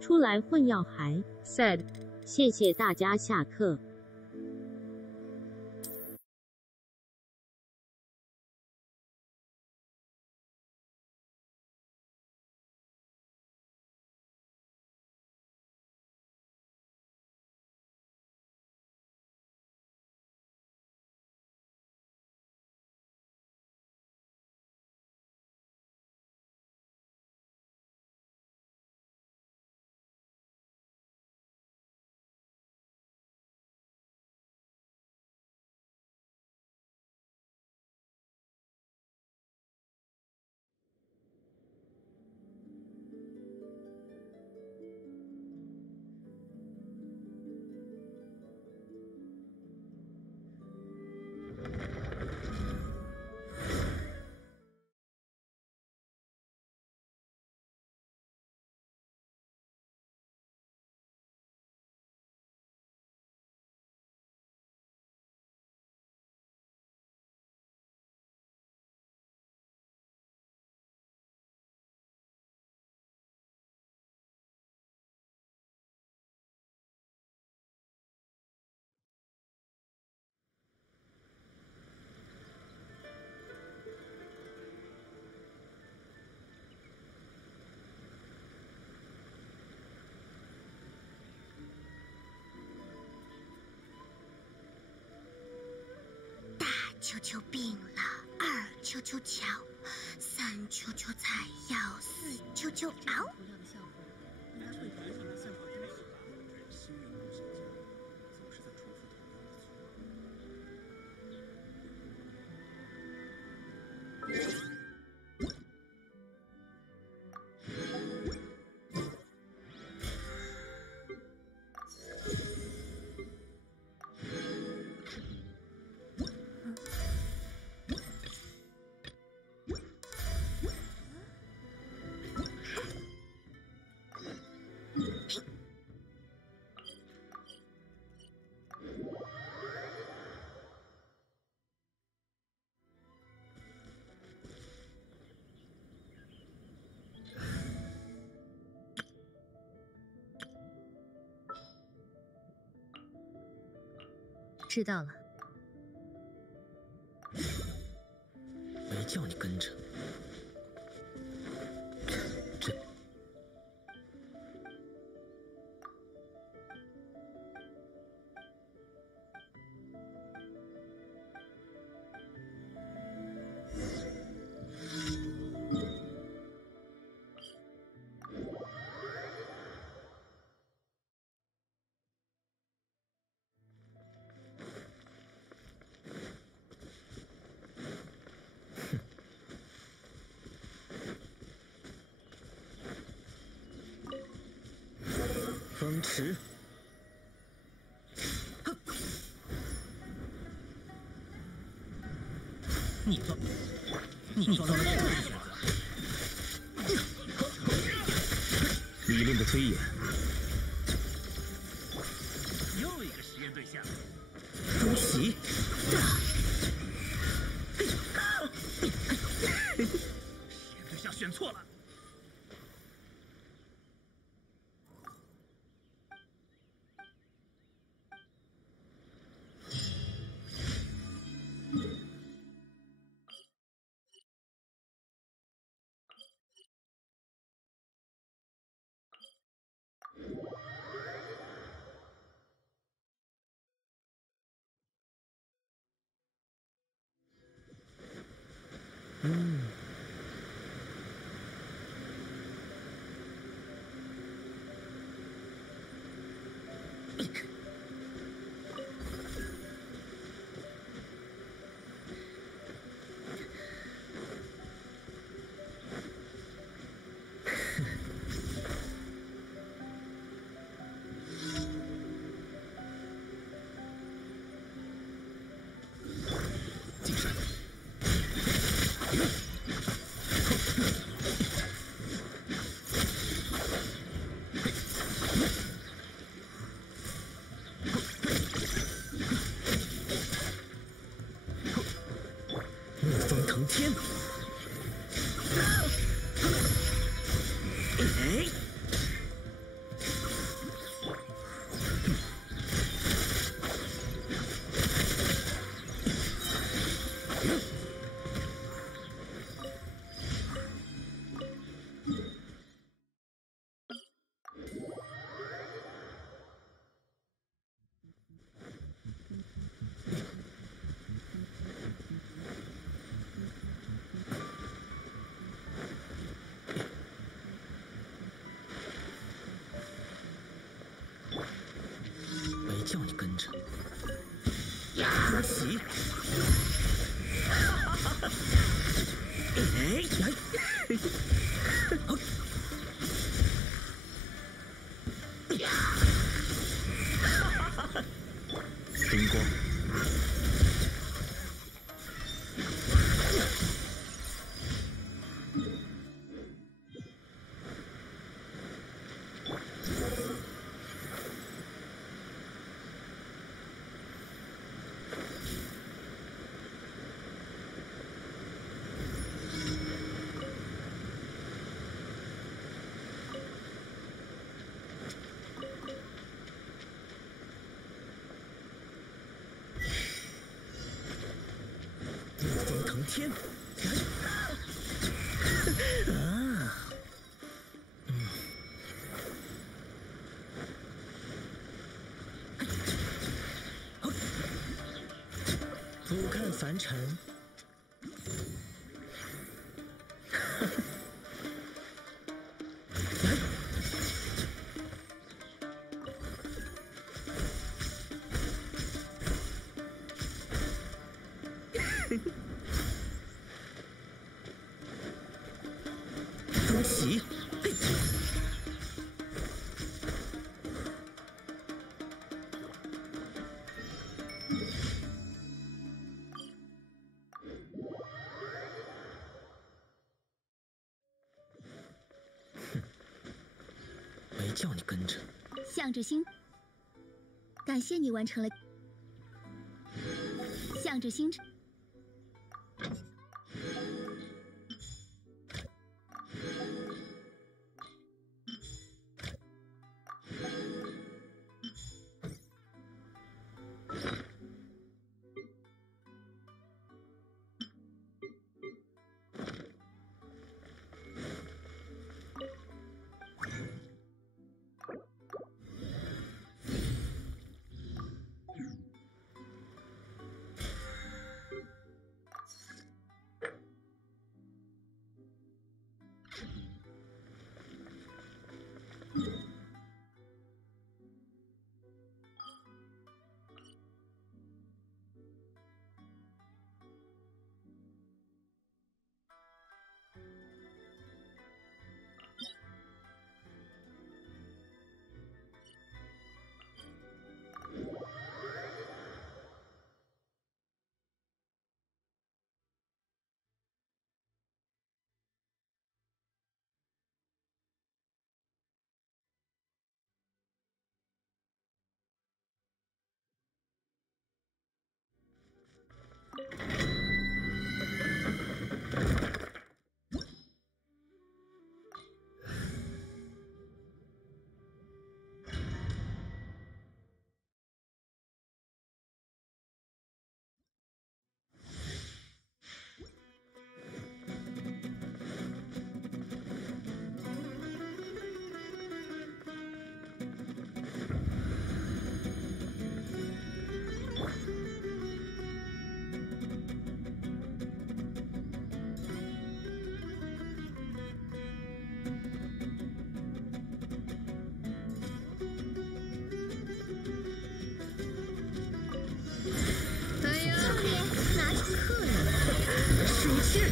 出来混要孩 said， 谢谢大家，下课。球球病了，2球球巧，3球球采药，4球球熬。知道了。没叫你跟着。这。风驰，你做了错误的选择。理论的推演，又一个实验对象。突袭，实验对象选错了。进山。逆风腾天。哎。叫你跟着，突袭，哎，灵光，天，啊，不看凡尘。风袭，没叫你跟着。向着星，感谢你完成了向着星辰。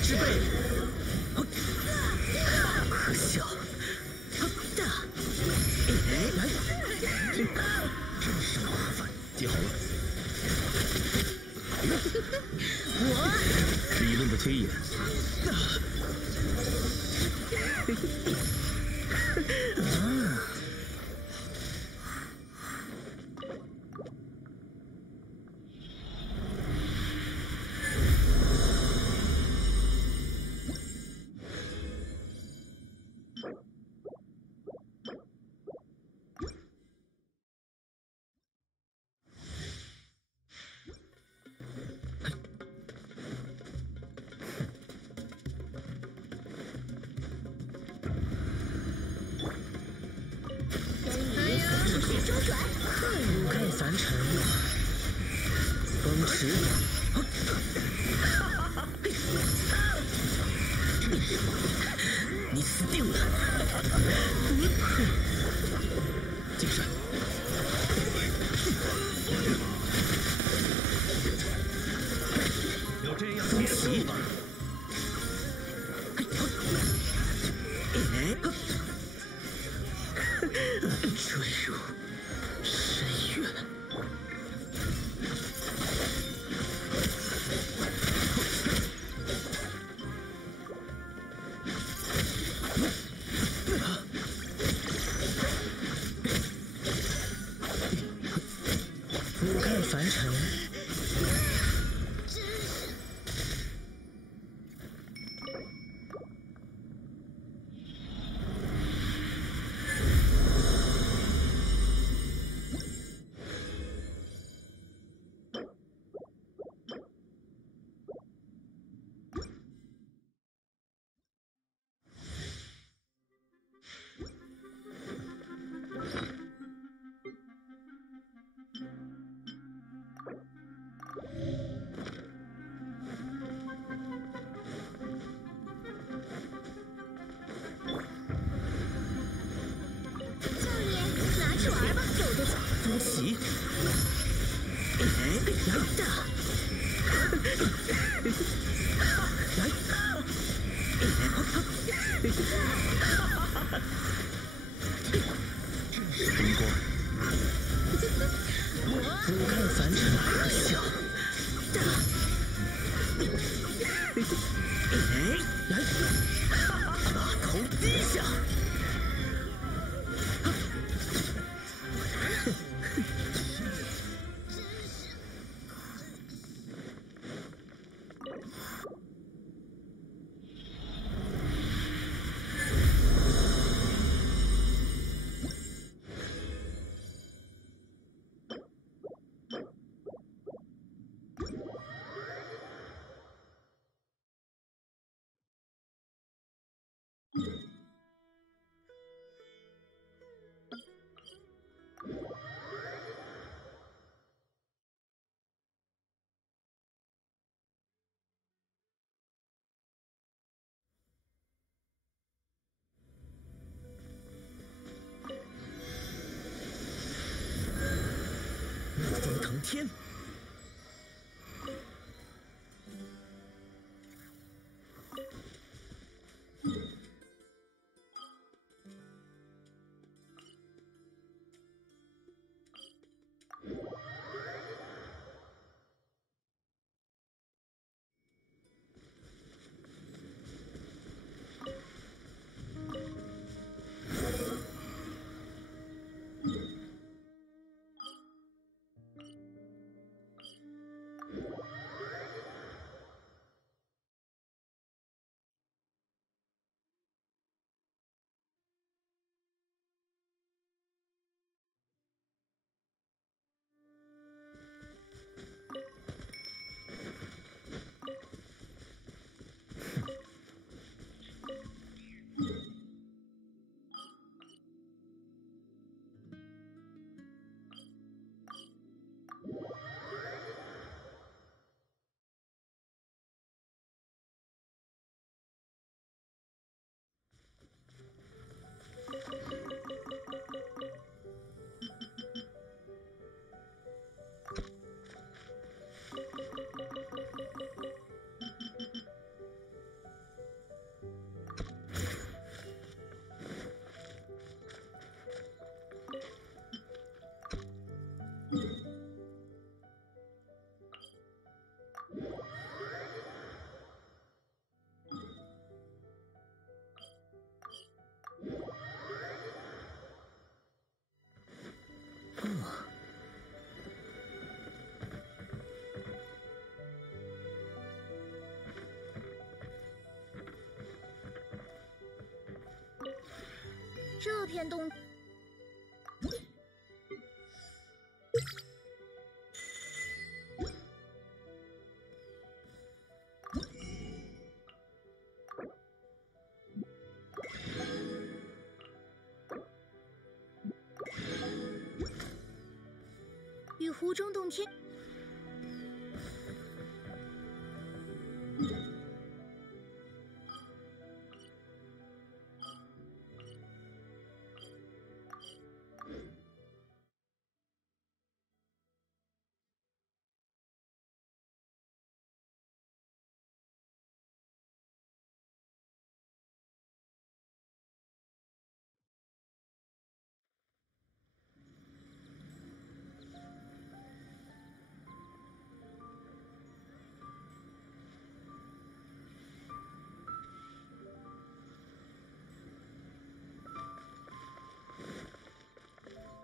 之辈，可笑！来，真是麻烦。记好了，我理论的推演。起。哎呀的！灯光，俯瞰凡尘而笑。马头低下。风腾天。这片洞。与湖中洞天。